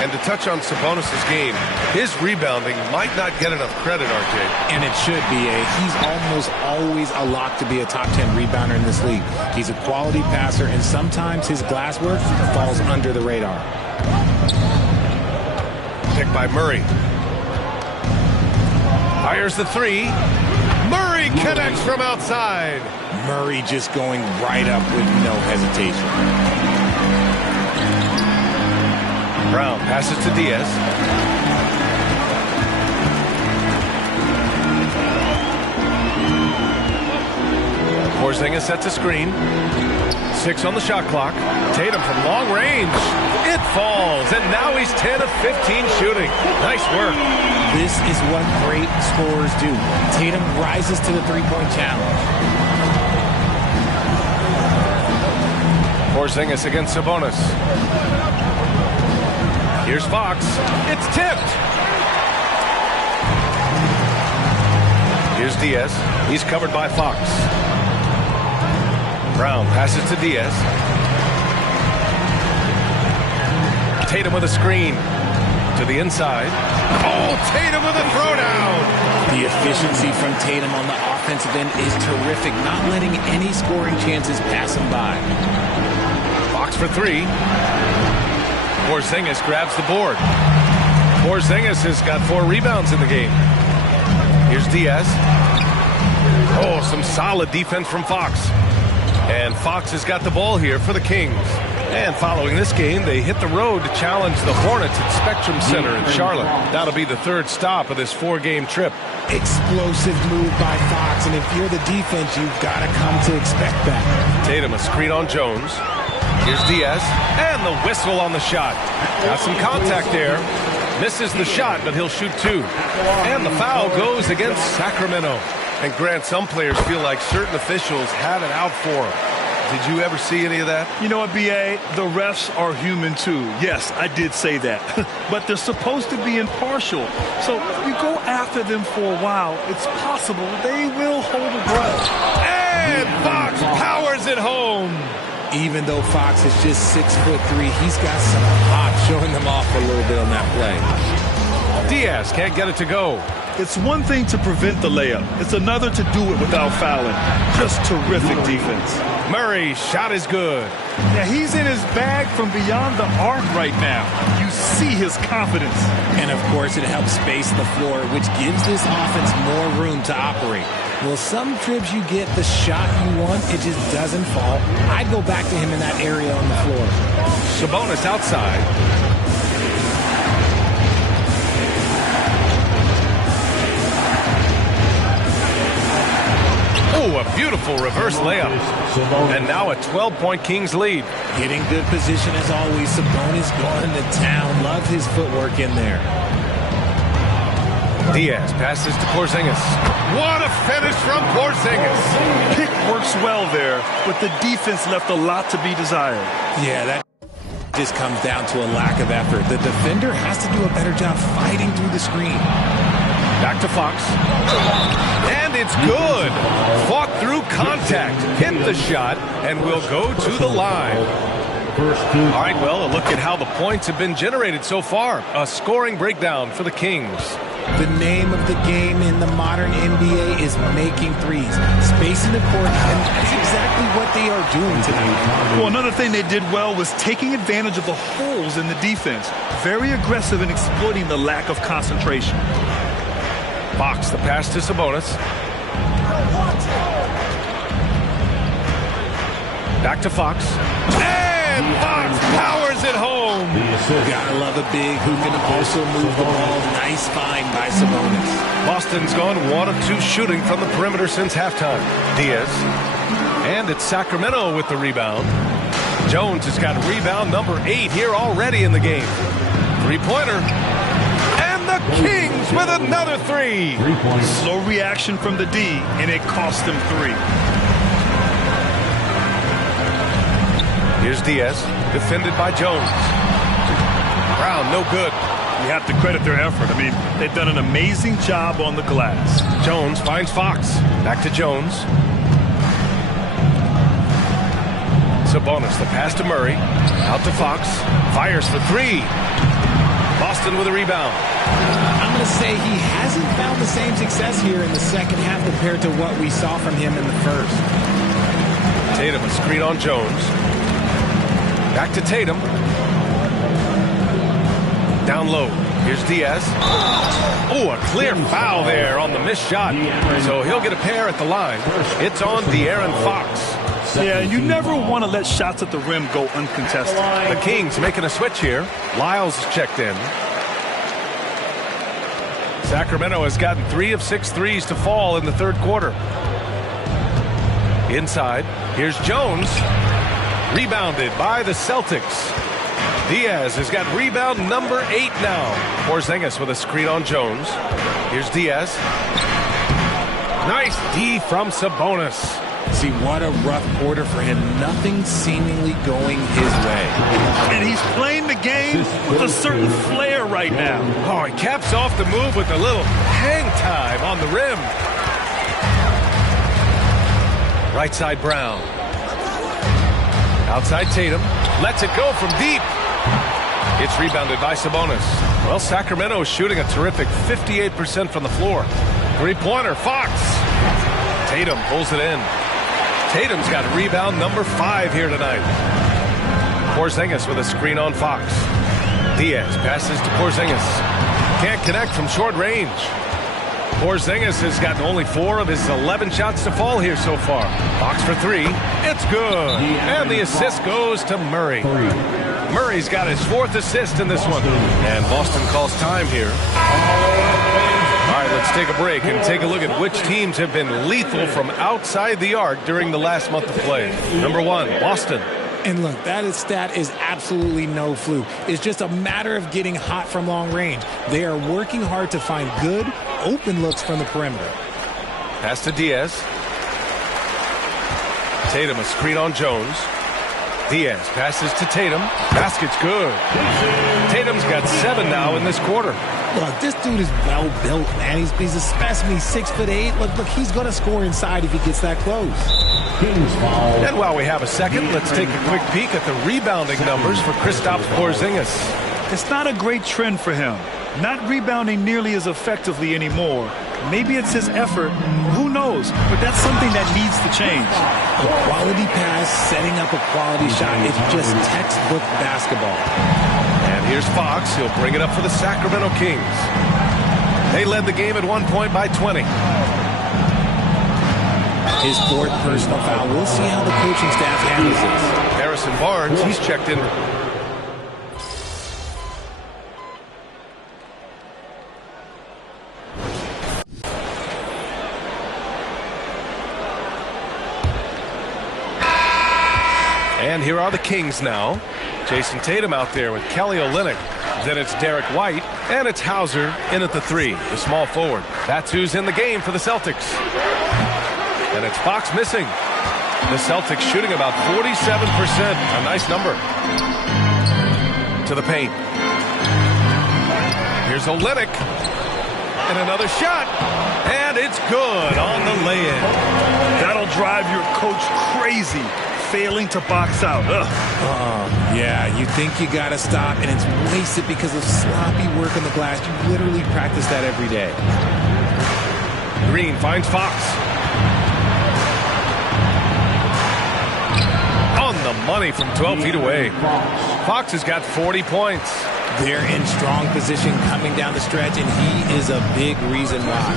And to touch on Sabonis' game, his rebounding might not get enough credit, RJ. And it should be. He's almost always a lock to be a top 10 rebounder in this league. He's a quality passer, and sometimes his glass work falls under the radar. Picked by Murray. Fires the three. Murray connects from outside. Murray just going right up with no hesitation. Brown passes to Diaz. Porzingis sets a screen. 6 on the shot clock. Tatum from long range. It falls, and now he's 10 of 15 shooting. Nice work. This is what great scorers do. Tatum rises to the three-point challenge. Porzingis against Sabonis. Here's Fox. It's tipped. Here's Diaz. He's covered by Fox. Brown passes to Diaz. Tatum with a screen to the inside. Oh, Tatum with a throwdown. The efficiency from Tatum on the offensive end is terrific, not letting any scoring chances pass him by. Fox for 3. Porzingis grabs the board. Porzingis has got 4 rebounds in the game. Here's Diaz. Oh, some solid defense from Fox. And Fox has got the ball here for the Kings. And following this game, they hit the road to challenge the Hornets at Spectrum Center in Charlotte. That'll be the 3rd stop of this 4-game trip. Explosive move by Fox, and if you're the defense, you've got to come to expect that. Tatum a screen on Jones. Here's Diaz, and the whistle on the shot. Got some contact there. Misses the shot, but he'll shoot 2. And the foul goes against Sacramento. And Grant, some players feel like certain officials had it out for them. Did you ever see any of that? You know what, B.A.? The refs are human, too. Yes, I did say that. But they're supposed to be impartial. So if you go after them for a while, it's possible they will hold a grudge. And Fox powers it home. Even though Fox is just 6'3", he's got some pop, showing them off a little bit on that play. Diaz can't get it to go. It's one thing to prevent the layup. It's another to do it without fouling. Just terrific defense. Murray's shot is good. Yeah, he's in his bag from beyond the arc right now. You see his confidence. And, of course, it helps space the floor, which gives this offense more room to operate. Well, some trips you get the shot you want, it just doesn't fall. I'd go back to him in that area on the floor. Sabonis outside. Oh, a beautiful reverse layup. And now a 12-point Kings lead. Getting good position as always. Sabonis going to town. Love his footwork in there. Diaz passes to Porzingis. What a finish from Porzingis. Pick works well there, but the defense left a lot to be desired. Yeah, that just comes down to a lack of effort. The defender has to do a better job fighting through the screen. Back to Fox. And it's good. Fought through contact. Hit the shot and will go to the line. All right, well, a look at how the points have been generated so far. A scoring breakdown for the Kings. The name of the game in the modern NBA is making threes, spacing the court, and that's exactly what they are doing tonight. Well, another thing they did well was taking advantage of the holes in the defense. Very aggressive in exploiting the lack of concentration. Fox, the pass to Sabonis. Back to Fox. And Fox powers it home. Gotta love a big who can also move the ball. Nice find by Sabonis. Boston's gone 1 of 2 shooting from the perimeter since halftime. Diaz. And it's Sacramento with the rebound. Jones has got rebound number 8 here already in the game. 3-pointer. The Kings with another 3. Slow reaction from the D, and it cost them 3. Here's Diaz, defended by Jones. Brown, no good. You have to credit their effort. I mean, they've done an amazing job on the glass. Jones finds Fox. Back to Jones. Sabonis, the pass to Murray. Out to Fox. Fires for 3. Boston with a rebound. I'm going to say he hasn't found the same success here in the second half compared to what we saw from him in the first. Tatum, a screen on Jones. Back to Tatum. Down low. Here's Diaz. Oh, a clear foul there on the missed shot. So he'll get a pair at the line. It's on De'Aaron Fox. Yeah, and you never want to let shots at the rim go uncontested. The Kings making a switch here. Lyles is checked in. Sacramento has gotten 3 of 6 threes to fall in the third quarter. Inside, here's Jones. Rebounded by the Celtics. Diaz has got rebound number 8 now. Porzingis with a screen on Jones. Here's Diaz. Nice D from Sabonis. See, what a rough quarter for him. Nothing seemingly going his way. And he's playing the game with a certain flair right now. Oh, he caps off the move with a little hang time on the rim. Right side Brown. Outside Tatum. Lets it go from deep. It's rebounded by Sabonis. Well, Sacramento is shooting a terrific 58% from the floor. Three-pointer, Fox. Tatum pulls it in. Tatum's got rebound number 5 here tonight. Porzingis with a screen on Fox. Diaz passes to Porzingis. Can't connect from short range. Porzingis has gotten only 4 of his 11 shots to fall here so far. Fox for 3. It's good. And the assist goes to Murray. Murray's got his 4th assist in this one. And Boston calls time here. All right, let's take a break and take a look at which teams have been lethal from outside the arc during the last month of play. Number 1, Boston. And look, that stat is absolutely no fluke. It's just a matter of getting hot from long range. They are working hard to find good, open looks from the perimeter. Pass to Diaz. Tatum a screen on Jones. Diaz passes to Tatum. Basket's good. Tatum's got 7 now in this quarter. Look, this dude is well built, man. He's a specimen. He's 6'8". Look, he's going to score inside if he gets that close. And while we have a second, let's take a quick peek at the rebounding numbers for Kristaps Porzingis. It's not a great trend for him. Not rebounding nearly as effectively anymore. Maybe it's his effort. Who knows? But that's something that needs to change. A quality pass, setting up a quality shot. It's just textbook basketball. And here's Fox. He'll bring it up for the Sacramento Kings. They led the game at one point by 20. His 4th personal foul. We'll see how the coaching staff handles this. Harrison Barnes, he's checked in. And here are the Kings now. Jason Tatum out there with Kelly Olynyk. Then it's Derek White, and it's Hauser in at the 3, the small forward. That's who's in the game for the Celtics. And it's Fox missing. The Celtics shooting about 47%. A nice number. To the paint. Here's Olynyk. And another shot. And it's good on the lay-in. That'll drive your coach crazy. Failing to box out. Yeah, you think you got to stop, and it's wasted because of sloppy work on the glass. You literally practice that every day. Green finds Fox. On the money from 12 feet away. Fox has got 40 points. They're in strong position coming down the stretch, and he is a big reason why.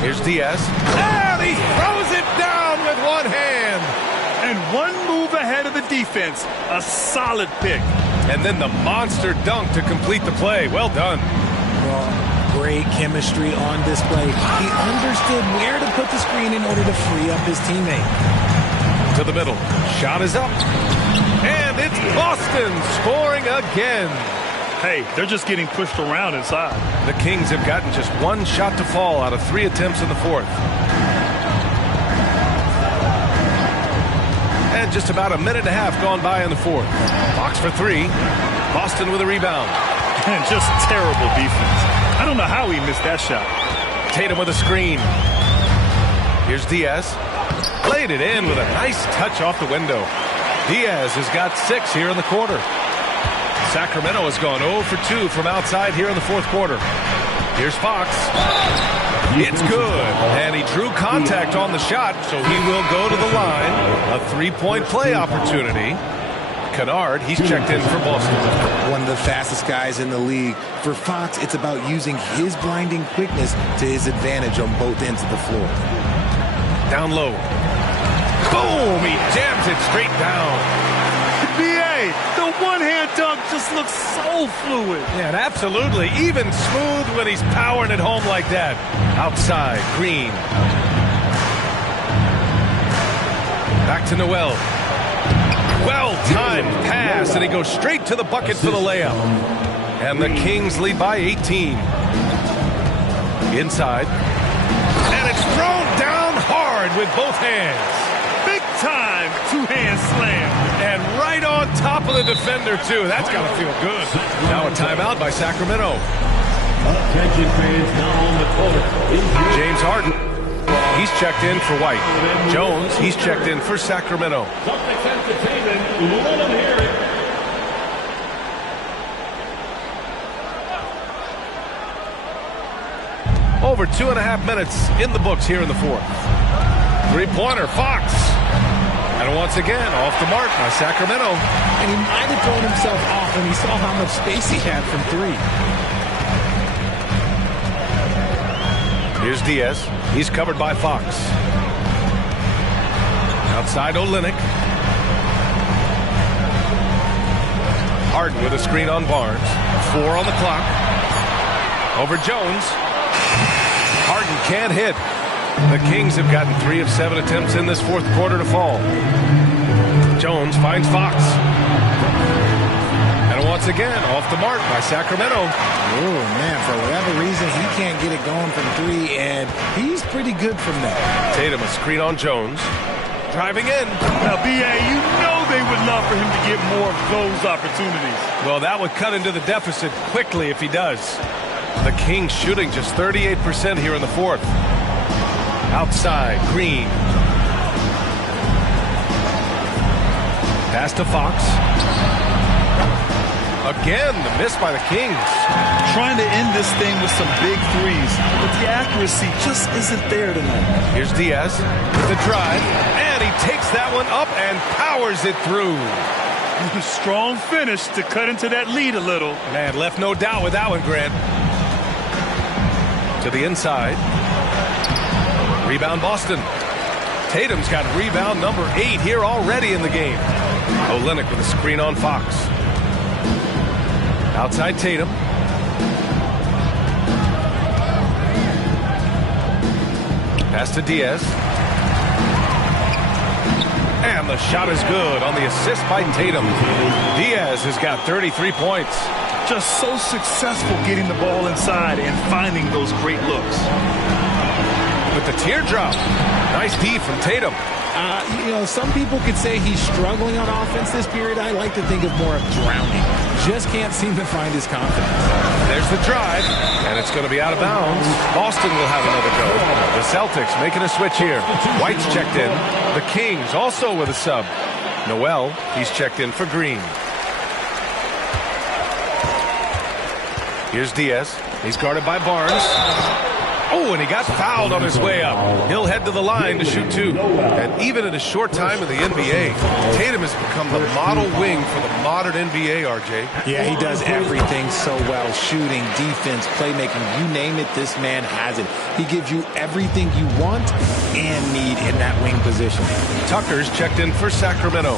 Here's Diaz. And he throws it down with one hand. And one move ahead of the defense. A solid pick. And then the monster dunk to complete the play. Well done. Well, great chemistry on display. He understood where to put the screen in order to free up his teammate. To the middle. Shot is up. And it's Boston scoring again. Hey, they're just getting pushed around inside. The Kings have gotten just 1 shot to fall out of 3 attempts in the 4th. And just about a minute and a half gone by in the 4th. Fox for 3. Boston with a rebound. And just terrible defense. I don't know how he missed that shot. Tatum with a screen. Here's Diaz. Played it in with a nice touch off the window. Diaz has got 6 here in the quarter. Sacramento has gone 0 for 2 from outside here in the 4th quarter. Here's Fox. It's good. And he drew contact on the shot, so he will go to the line. A 3-point play opportunity. Kennard, he's checked in for Boston. One of the fastest guys in the league. For Fox, it's about using his blinding quickness to his advantage on both ends of the floor. Down low. Boom! He jams it straight down. B.A., the one-hand dunk just looks so fluid. Yeah, and absolutely. Even smooth when he's powering it home like that. Outside, Green. Back to Noel. Well-timed pass, and he goes straight to the bucket for the layup. And the Kings lead by 18. Inside. And it's thrown down hard with both hands. Big time two-hand slam. And right on top of the defender, too. That's got to feel good. Now a timeout by Sacramento. Attention fans now on the court. James Harden. He's checked in for White. Jones, he's checked in for Sacramento. Celtics Entertainment, let them hear it. Over 2.5 minutes in the books here in the fourth. Three-pointer, Fox. And once again, off the mark by Sacramento. And he might have thrown himself off when he saw how much space he had from three. Here's Diaz. He's covered by Fox. Outside Olynyk. Harden with a screen on Barnes. 4 on the clock. Over Jones. Harden can't hit. The Kings have gotten 3 of 7 attempts in this fourth quarter to fall. Jones finds Fox. And once again, off the mark by Sacramento. Oh, man, for whatever reason, he can't get it going from 3, and he's pretty good from that. Tatum a screen on Jones. Driving in. Now, B.A., you know they would love for him to get more of those opportunities. Well, that would cut into the deficit quickly if he does. The Kings shooting just 38% here in the fourth. Outside, Green. Pass to Fox. Again, the miss by the Kings. Trying to end this thing with some big threes, but the accuracy just isn't there tonight. Here's Diaz with the drive, and he takes that one up and powers it through. Strong finish to cut into that lead a little. Man, left no doubt with that one, Grant. To the inside. Rebound Boston. Tatum's got rebound number 8 here already in the game. Olynyk with a screen on Fox. Outside Tatum. Pass to Diaz. And the shot is good on the assist by Tatum. Diaz has got 33 points. Just so successful getting the ball inside and finding those great looks. With the teardrop. Nice D from Tatum. Some people could say he's struggling on offense this period. I like to think of more of drowning. Just can't seem to find his confidence. There's the drive, and it's going to be out of bounds. Boston will have another go. The Celtics making a switch here. White's checked in. The Kings also with a sub. Noel, he's checked in for Green. Here's Diaz. He's guarded by Barnes. Oh, and he got fouled on his way up. He'll head to the line to shoot 2. And even in a short time in the NBA, Tatum has become the model wing for the modern NBA, RJ. Yeah, he does everything so well. Shooting, defense, playmaking, you name it, this man has it. He gives you everything you want and need in that wing position. Tucker's checked in for Sacramento.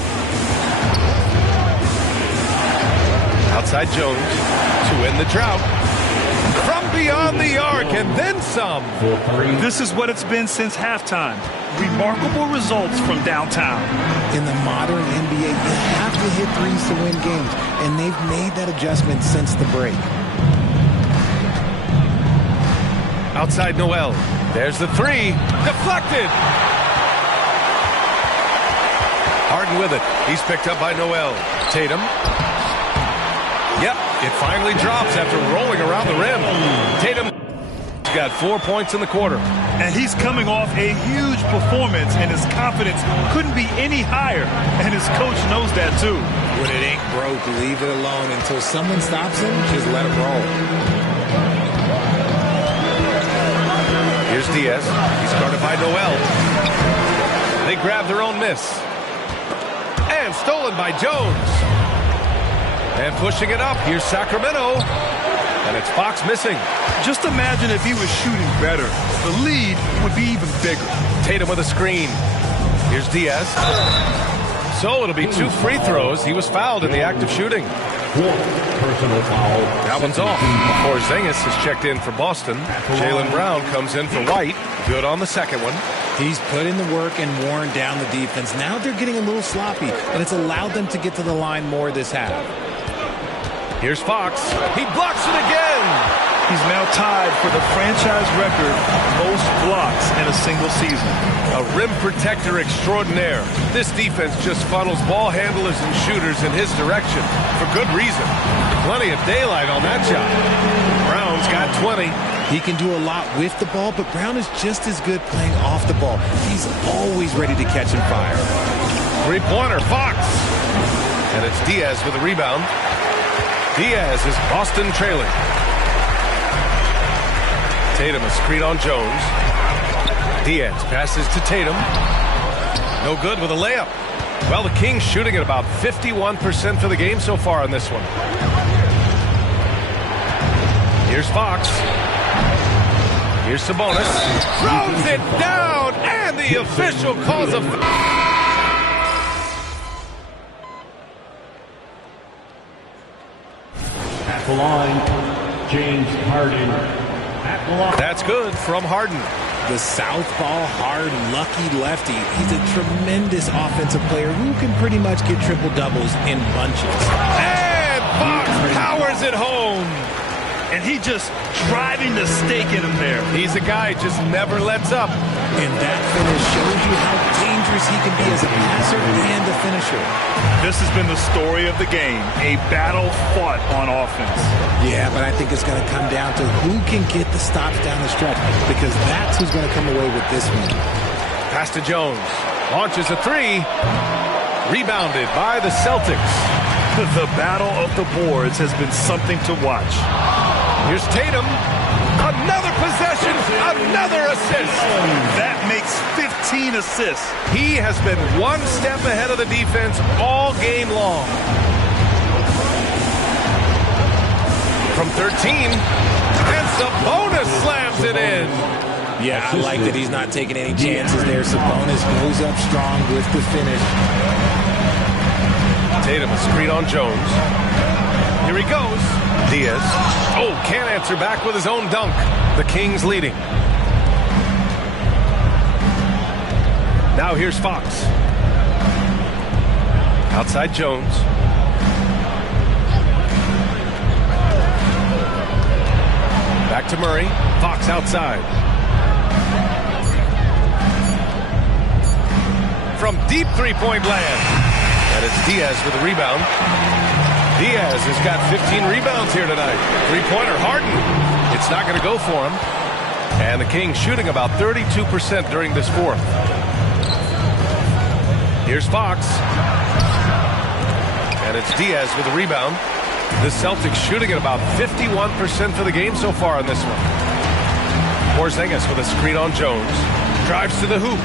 Outside Jones to end the drought. From beyond the arc and then some. This is what it's been since halftime. Remarkable results from downtown. In the modern NBA, you have to hit threes to win games, and they've made that adjustment since the break. Outside Noel. There's the 3. Deflected. Harden with it. He's picked up by Noel. Tatum. Yep, it finally drops after rolling around the rim. Tatum got 4 points in the quarter. And he's coming off a huge performance, and his confidence couldn't be any higher. And his coach knows that, too. When it ain't broke, leave it alone. Until someone stops him, just let it roll. Here's Diaz. He's guarded by Noel. They grab their own miss. And And stolen by Jones. And pushing it up. Here's Sacramento. And it's Fox missing. Just imagine if he was shooting better. The lead would be even bigger. Tatum with a screen. Here's Diaz. So it'll be 2 free throws. He was fouled in the act of shooting. Personal foul. That one's off. Porzingis has checked in for Boston. Jaylen Brown comes in for White. Good on the second one. He's put in the work and worn down the defense. Now they're getting a little sloppy, and it's allowed them to get to the line more this half. Here's Fox. He blocks it again. He's now tied for the franchise record most blocks in a single season. A rim protector extraordinaire. This defense just funnels ball handlers and shooters in his direction for good reason. Plenty of daylight on that shot. Brown's got 20. He can do a lot with the ball, but Brown is just as good playing off the ball. He's always ready to catch and fire. Three-pointer, Fox. And it's Diaz with a rebound. Diaz is Boston trailing. Tatum a screen on Jones. Diaz passes to Tatum. No good with a layup. Well, the Kings shooting at about 51% for the game so far on this one. Here's Fox. Here's Sabonis. Throws it down, and the official calls a foul. At the line, James Harden. That's good from Harden. The southpaw, hard, lucky lefty. He's a tremendous offensive player who can pretty much get triple-doubles in bunches. And Fox powers it home. And he just driving the stake in him there. He's a guy who just never lets up. And that finish shows you how dangerous he can be as a passer and a finisher. This has been the story of the game, a battle fought on offense. Yeah, but I think it's going to come down to who can get the stops down the stretch, because that's who's going to come away with this one. Pass to Jones. Launches a three. Rebounded by the Celtics. The battle of the boards has been something to watch. Here's Tatum. Another possession, another assist. That makes 15 assists. He has been one step ahead of the defense all game long. From 13, and Sabonis slams it in. Yeah, I like that he's not taking any chances there. Sabonis goes up strong with the finish. Tatum a screen on Jones. Here he goes. Diaz. Oh, can't answer back with his own dunk. The Kings leading. Now here's Fox. Outside Jones. Back to Murray. Fox outside. From deep three-point land. And it's Diaz with a rebound. Diaz has got 15 rebounds here tonight. Three-pointer, Harden. It's not going to go for him. And the Kings shooting about 32% during this fourth. Here's Fox. And it's Diaz with a rebound. The Celtics shooting at about 51% for the game so far on this one. Porzingis with a screen on Jones. Drives to the hoop.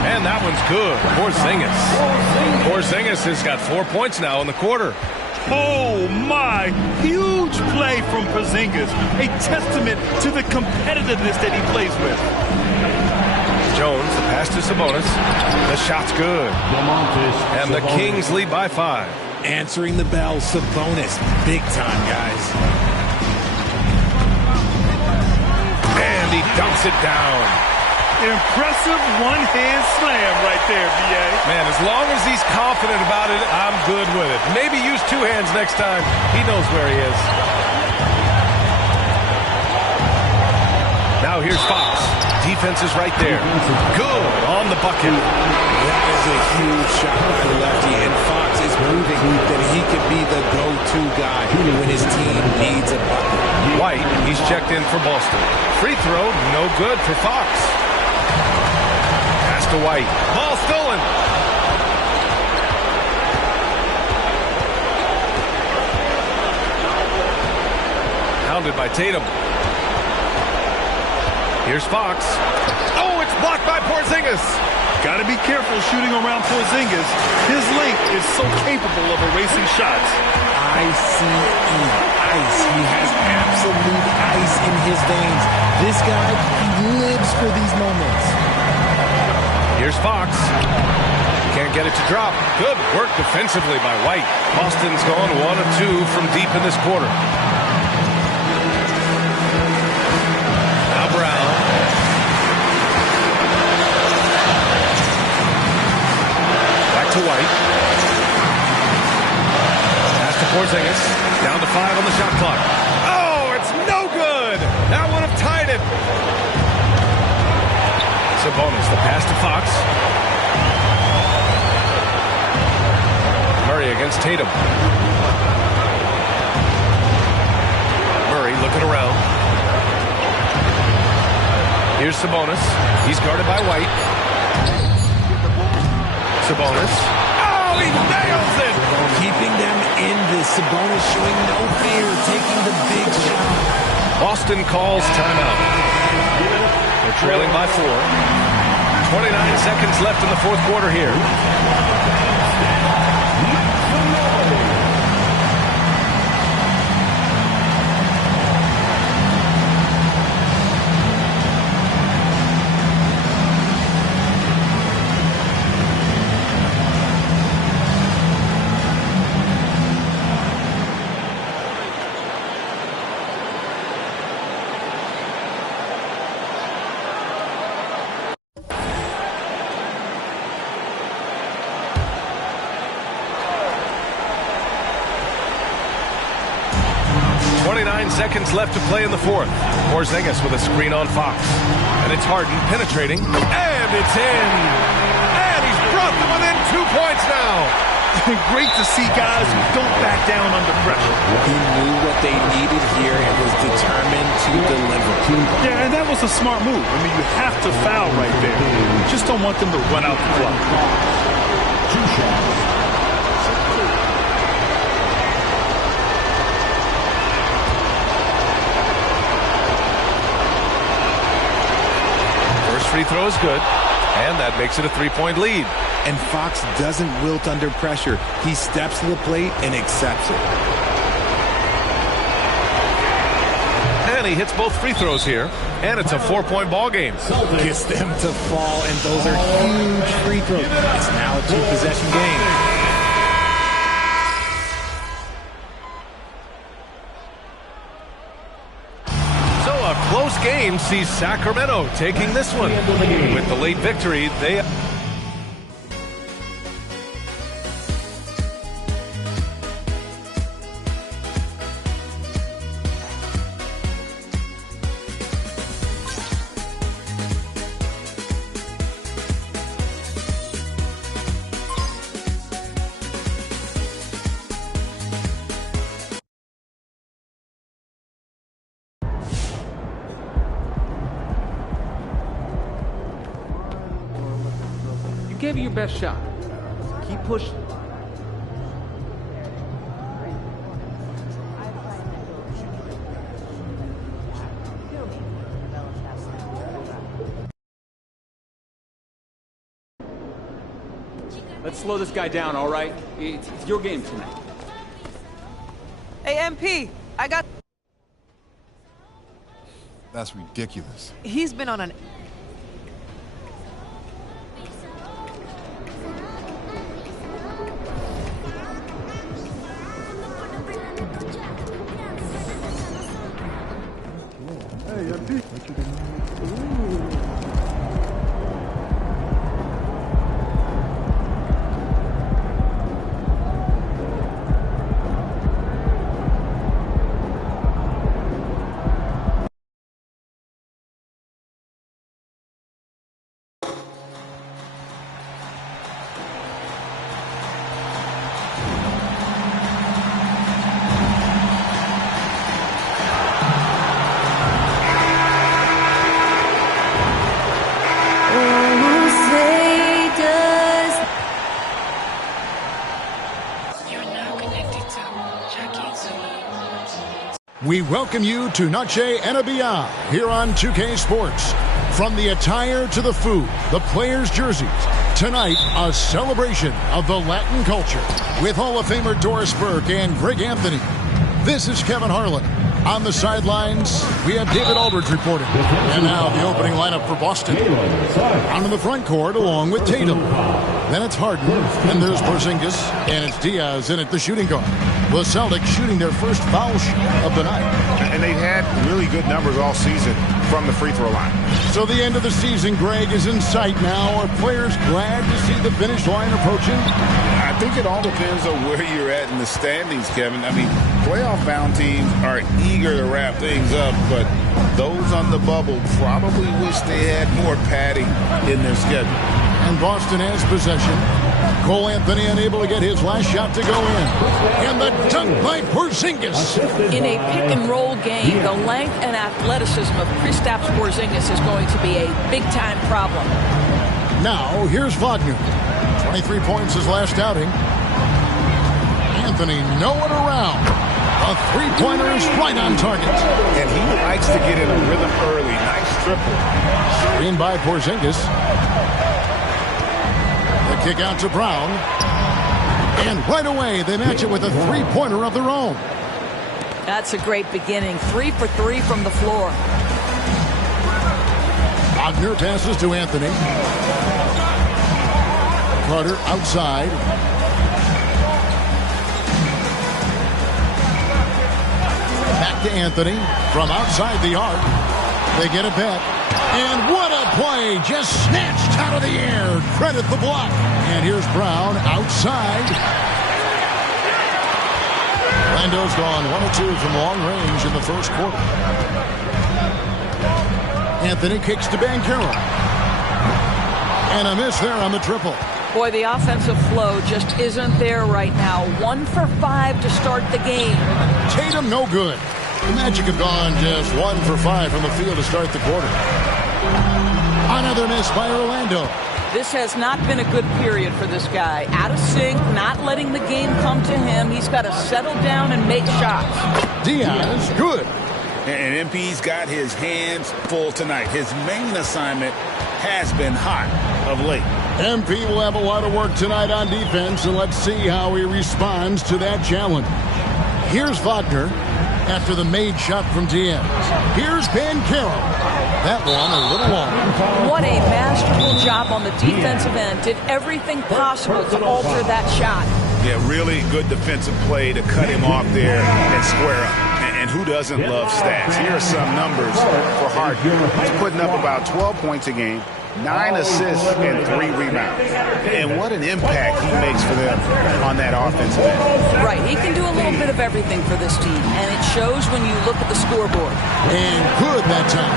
And that one's good. Porzingis has got 4 points now in the quarter. Oh, my. Huge play from Porzingis. A testament to the competitiveness that he plays with. Jones, the pass to Sabonis. The shot's good. And the Kings lead by 5. Answering the bell, Sabonis. Big time, guys. And he dunks it down. Impressive one-hand slam right there, B.A. Man, as long as he's confident about it, I'm good with it. Maybe use 2 hands next time. He knows where he is. Now here's Fox. Defense is right there. Good on the bucket. That is a huge shot by the lefty, and Fox is proving that he can be the go-to guy when his team needs a bucket. White, he's checked in for Boston. Free throw, no good for Fox. To White. Ball stolen. Hounded by Tatum. Here's Fox. Oh, it's blocked by Porzingis. Got to be careful shooting around Porzingis. His length is so capable of erasing shots. ICE. Ice. He has absolute ice in his veins. This guy, he lives for these moments. Here's Fox. Can't get it to drop. Good work defensively by White. Boston's gone 1 of 2 from deep in this quarter. Now Brown. To White. Pass to Porzingis. Down to 5 on the shot clock. Oh, it's no good. That would have tied it. Sabonis, the pass to Fox. Murray against Tatum. Murray looking around. Here's Sabonis. He's guarded by White. Sabonis. Oh, he nails it! Keeping them in this. Sabonis showing no fear, taking the big shot. Boston calls timeout. They're trailing by 4. 29 seconds left in the fourth quarter here. Seconds left to play in the fourth. Porzingis with a screen on Fox. And it's Harden penetrating. And it's in. And he's brought them within 2 points now. Great to see guys who don't back down under pressure. He knew what they needed here and was determined to deliver. Yeah, and that was a smart move. I mean, you have to foul right there. You just don't want them to run out the clock. 2 shots. Free throw is good, and that makes it a 3-point lead. And Fox doesn't wilt under pressure. He steps to the plate and accepts it. And he hits both free throws here, and it's a 4-point ball game. Gets them to fall, and those are huge free throws. It's now a 2-possession game. Close game sees Sacramento taking this one. With the late victory, they... Gave it your best shot. Keep pushing. Let's slow this guy down, all right? It's your game tonight. Hey, MP, I got... That's ridiculous. He's been on an... We welcome you to Noche and Beyond here on 2K Sports. From the attire to the food, the players' jerseys. Tonight, a celebration of the Latin culture with Hall of Famer Doris Burke and Greg Anthony. This is Kevin Harlan. On the sidelines, we have David Aldridge reporting. And now the opening lineup for Boston. On in the front court along with Tatum. Then it's Harden. Then there's Porzingis. And it's Diaz in at the shooting guard. The Celtics shooting their first foul shot of the night. And they've had really good numbers all season from the free throw line. So the end of the season, Greg, is in sight now. Are players glad to see the finish line approaching? I think it all depends on where you're at in the standings, Kevin. I mean, playoff-bound teams are eager to wrap things up, but those on the bubble probably wish they had more padding in their schedule. And Boston has possession. Cole Anthony unable to get his last shot to go in. And the dunk by Porzingis. In a pick-and-roll game, the length and athleticism of Kristaps Porzingis is going to be a big-time problem. Now, here's Wagner. 23 points his last outing. Anthony nowhere around. A three-pointer is right on target. And he likes to get in a rhythm early. Nice triple. Screen by Porzingis. The kick out to Brown. And right away, they match it with a three-pointer of their own. That's a great beginning. 3 for 3 from the floor. Wagner passes to Anthony. Carter outside. Back to Anthony from outside the arc. They get it back. And what a play! Just snatched out of the air. Credit the block. And here's Brown outside. Orlando's gone 1 of 2 from long range in the first quarter. Anthony kicks to Banchero. And a miss there on the triple. Boy, the offensive flow just isn't there right now. 1 for 5 to start the game. Tatum no good. The Magic have gone just 1 for 5 from the field to start the quarter. Another miss by Orlando. This has not been a good period for this guy. Out of sync, not letting the game come to him. He's got to settle down and make shots. Diaz, good. And MP's got his hands full tonight. His main assignment has been hot of late. MP will have a lot of work tonight on defense, and let's see how he responds to that challenge. Here's Wagner after the made shot from Diaz. Here's Banchero. That one a little long. What a masterful job on the defensive end. Did everything possible to alter that shot. Yeah, really good defensive play to cut him off there and square up. And who doesn't love stats? Here are some numbers for Harden. He's putting up about 12 points a game, 9 assists, and 3 rebounds. And what an impact he makes for them on that offensive end. Right, he can do a little bit of everything for this team, and it shows when you look at the scoreboard. And good that time.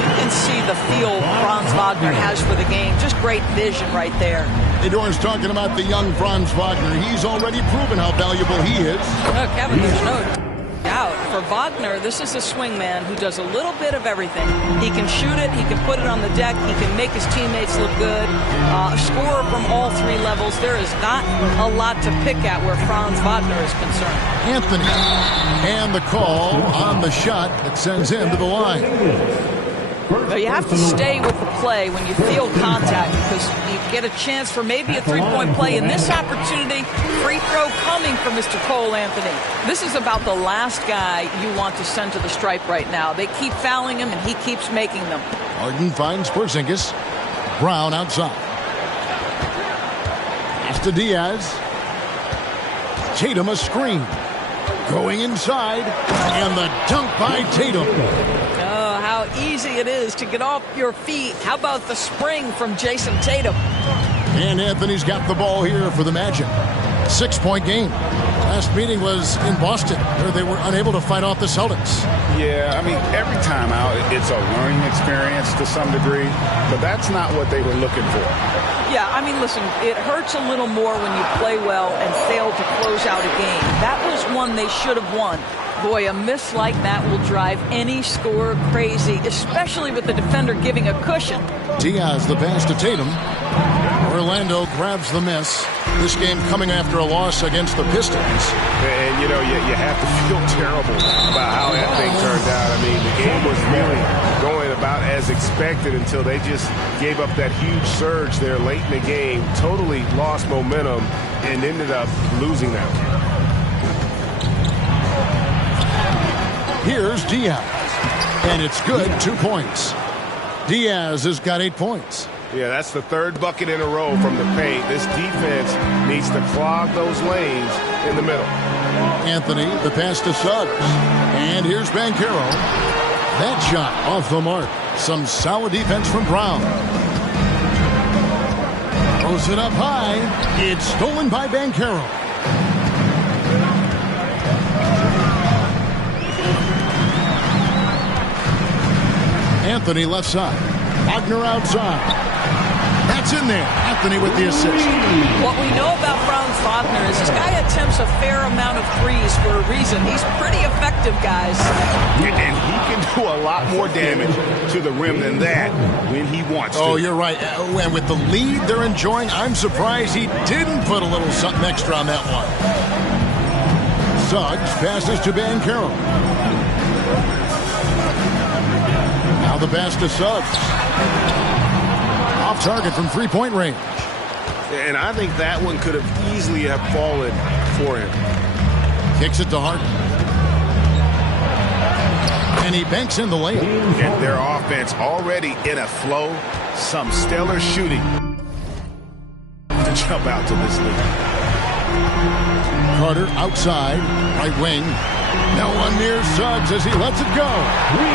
You can see the feel Franz Wagner has for the game. Just great vision right there. Theodore's talking about the young Franz Wagner. He's already proven how valuable he is. Kevin, there's no doubt. For Wagner, this is a swing man who does a little bit of everything. He can shoot it, he can put it on the deck, he can make his teammates look good, score from all 3 levels. There is not a lot to pick at where Franz Wagner is concerned. Anthony, and the call on the shot that sends him to the line. Now you have to stay with the play when you feel contact because you get a chance for maybe a three-point play. In this opportunity, free throw coming from Mr. Cole Anthony. This is about the last guy you want to send to the stripe right now. They keep fouling him, and he keeps making them. Harden finds Porzingis. Brown outside. Pass to Diaz. Tatum a screen. Going inside. And the dunk by Tatum. Oh, how easy it is to get off your feet. How about the spring from Jason Tatum? And Anthony's got the ball here for the Magic. 6-point game. Last meeting was in Boston, where they were unable to fight off the Celtics. Yeah, I mean, every time out, it's a learning experience to some degree, but that's not what they were looking for. Yeah, I mean, listen, it hurts a little more when you play well and fail to close out a game. That was one they should have won. Boy, a miss like that will drive any scorer crazy, especially with the defender giving a cushion. Diaz the pass to Tatum. Orlando grabs the miss. This game coming after a loss against the Pistons. And, you know, you have to feel terrible about how that thing turned out. I mean, the game was really going about as expected until they just gave up that huge surge there late in the game, totally lost momentum, and ended up losing that one. Here's Diaz, and it's good, 2 points. Diaz has got 8 points. Yeah, that's the third bucket in a row from the paint. This defense needs to clog those lanes in the middle. Anthony, the pass to Suggs. And here's Banchero. That shot off the mark. Some solid defense from Brown. Throws it up high. It's stolen by Banchero. Anthony left side. Wagner outside. That's in there. Anthony with the assist. What we know about Franz Wagner is this guy attempts a fair amount of threes for a reason. He's pretty effective, guys. And he can do a lot more damage to the rim than that when he wants to. Oh, you're right. And with the lead they're enjoying, I'm surprised he didn't put a little something extra on that one. Suggs passes to Banchero. Now the pass to Suggs. Off target from three-point range. And I think that one could have easily have fallen for him. Kicks it to Harden. And he banks in the layup. And their offense already in a flow. Some stellar shooting to jump out to this lead. Carter outside, right wing. No one near Suggs as he lets it go.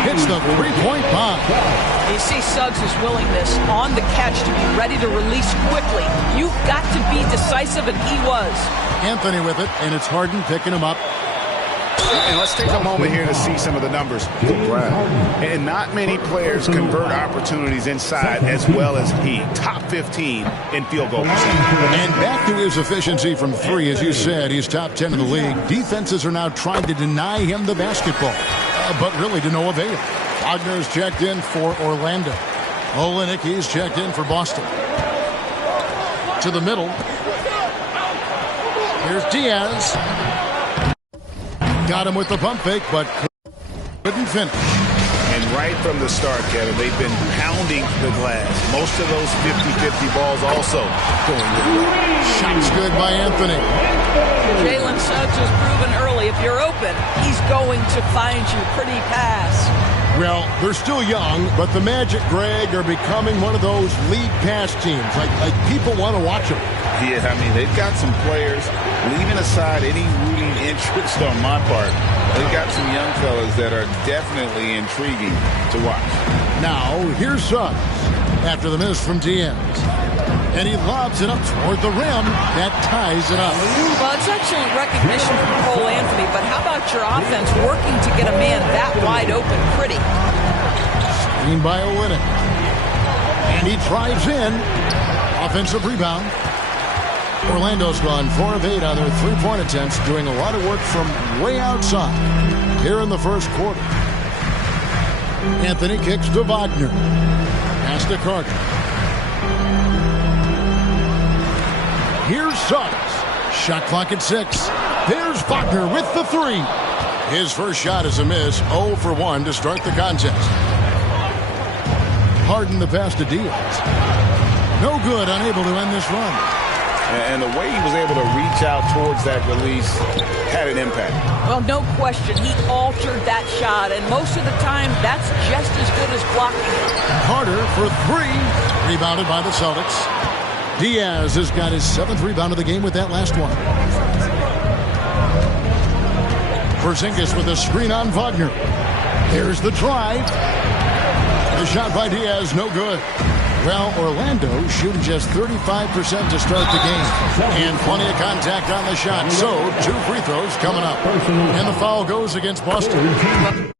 Hits the three-point bomb. You see Suggs' willingness on the catch to be ready to release quickly. You've got to be decisive, and he was. Anthony with it, and it's Harden picking him up. And let's take a moment here to see some of the numbers for Brown. And not many players convert opportunities inside as well as he. Top 15 in field goal percentage. And back to his efficiency from three, as you said, he's top 10 in the league. Defenses are now trying to deny him the basketball, but really to no avail. Wagner's checked in for Orlando. Olenicki's checked in for Boston. To the middle. Here's Diaz. Got him with the pump fake, but couldn't finish. And right from the start, Kevin, they've been pounding the glass. Most of those 50-50 balls also going to the way. Shots good by Anthony. Jalen Suggs has proven early, if you're open, he's going to find you. Pretty pass. Well, they're still young, but the Magic, Greg, are becoming one of those league pass teams. Like people want to watch them. Yeah, I mean, they've got some players, leaving aside any rooting interest on my part, they've got some young fellas that are definitely intriguing to watch. Now, here's Suggs after the miss from Diaz. And he lobs it up toward the rim. That ties it up. Well, it's excellent recognition from Cole Anthony, but how about your offense working to get a man that wide open pretty? Screen by Olenek. And he drives in. Offensive rebound. Orlando's gone 4 of 8 on their three-point attempts, doing a lot of work from way outside here in the first quarter. Anthony kicks to Wagner. Pass to Carter. Here's Suggs. Shot clock at 6. There's Wagner with the three. His first shot is a miss. 0 for 1 to start the contest. Harden the pass to Diaz. No good, unable to end this run. And the way he was able to reach out towards that release had an impact. Well, no question. He altered that shot, and most of the time, that's just as good as blocking. Carter for 3. Rebounded by the Celtics. Diaz has got his 7th rebound of the game with that last one. Porzingis with a screen on Wagner. Here's the drive. The shot by Diaz, no good. Well, Orlando shooting just 35% to start the game. And plenty of contact on the shot. So, 2 free throws coming up. And the foul goes against Boston.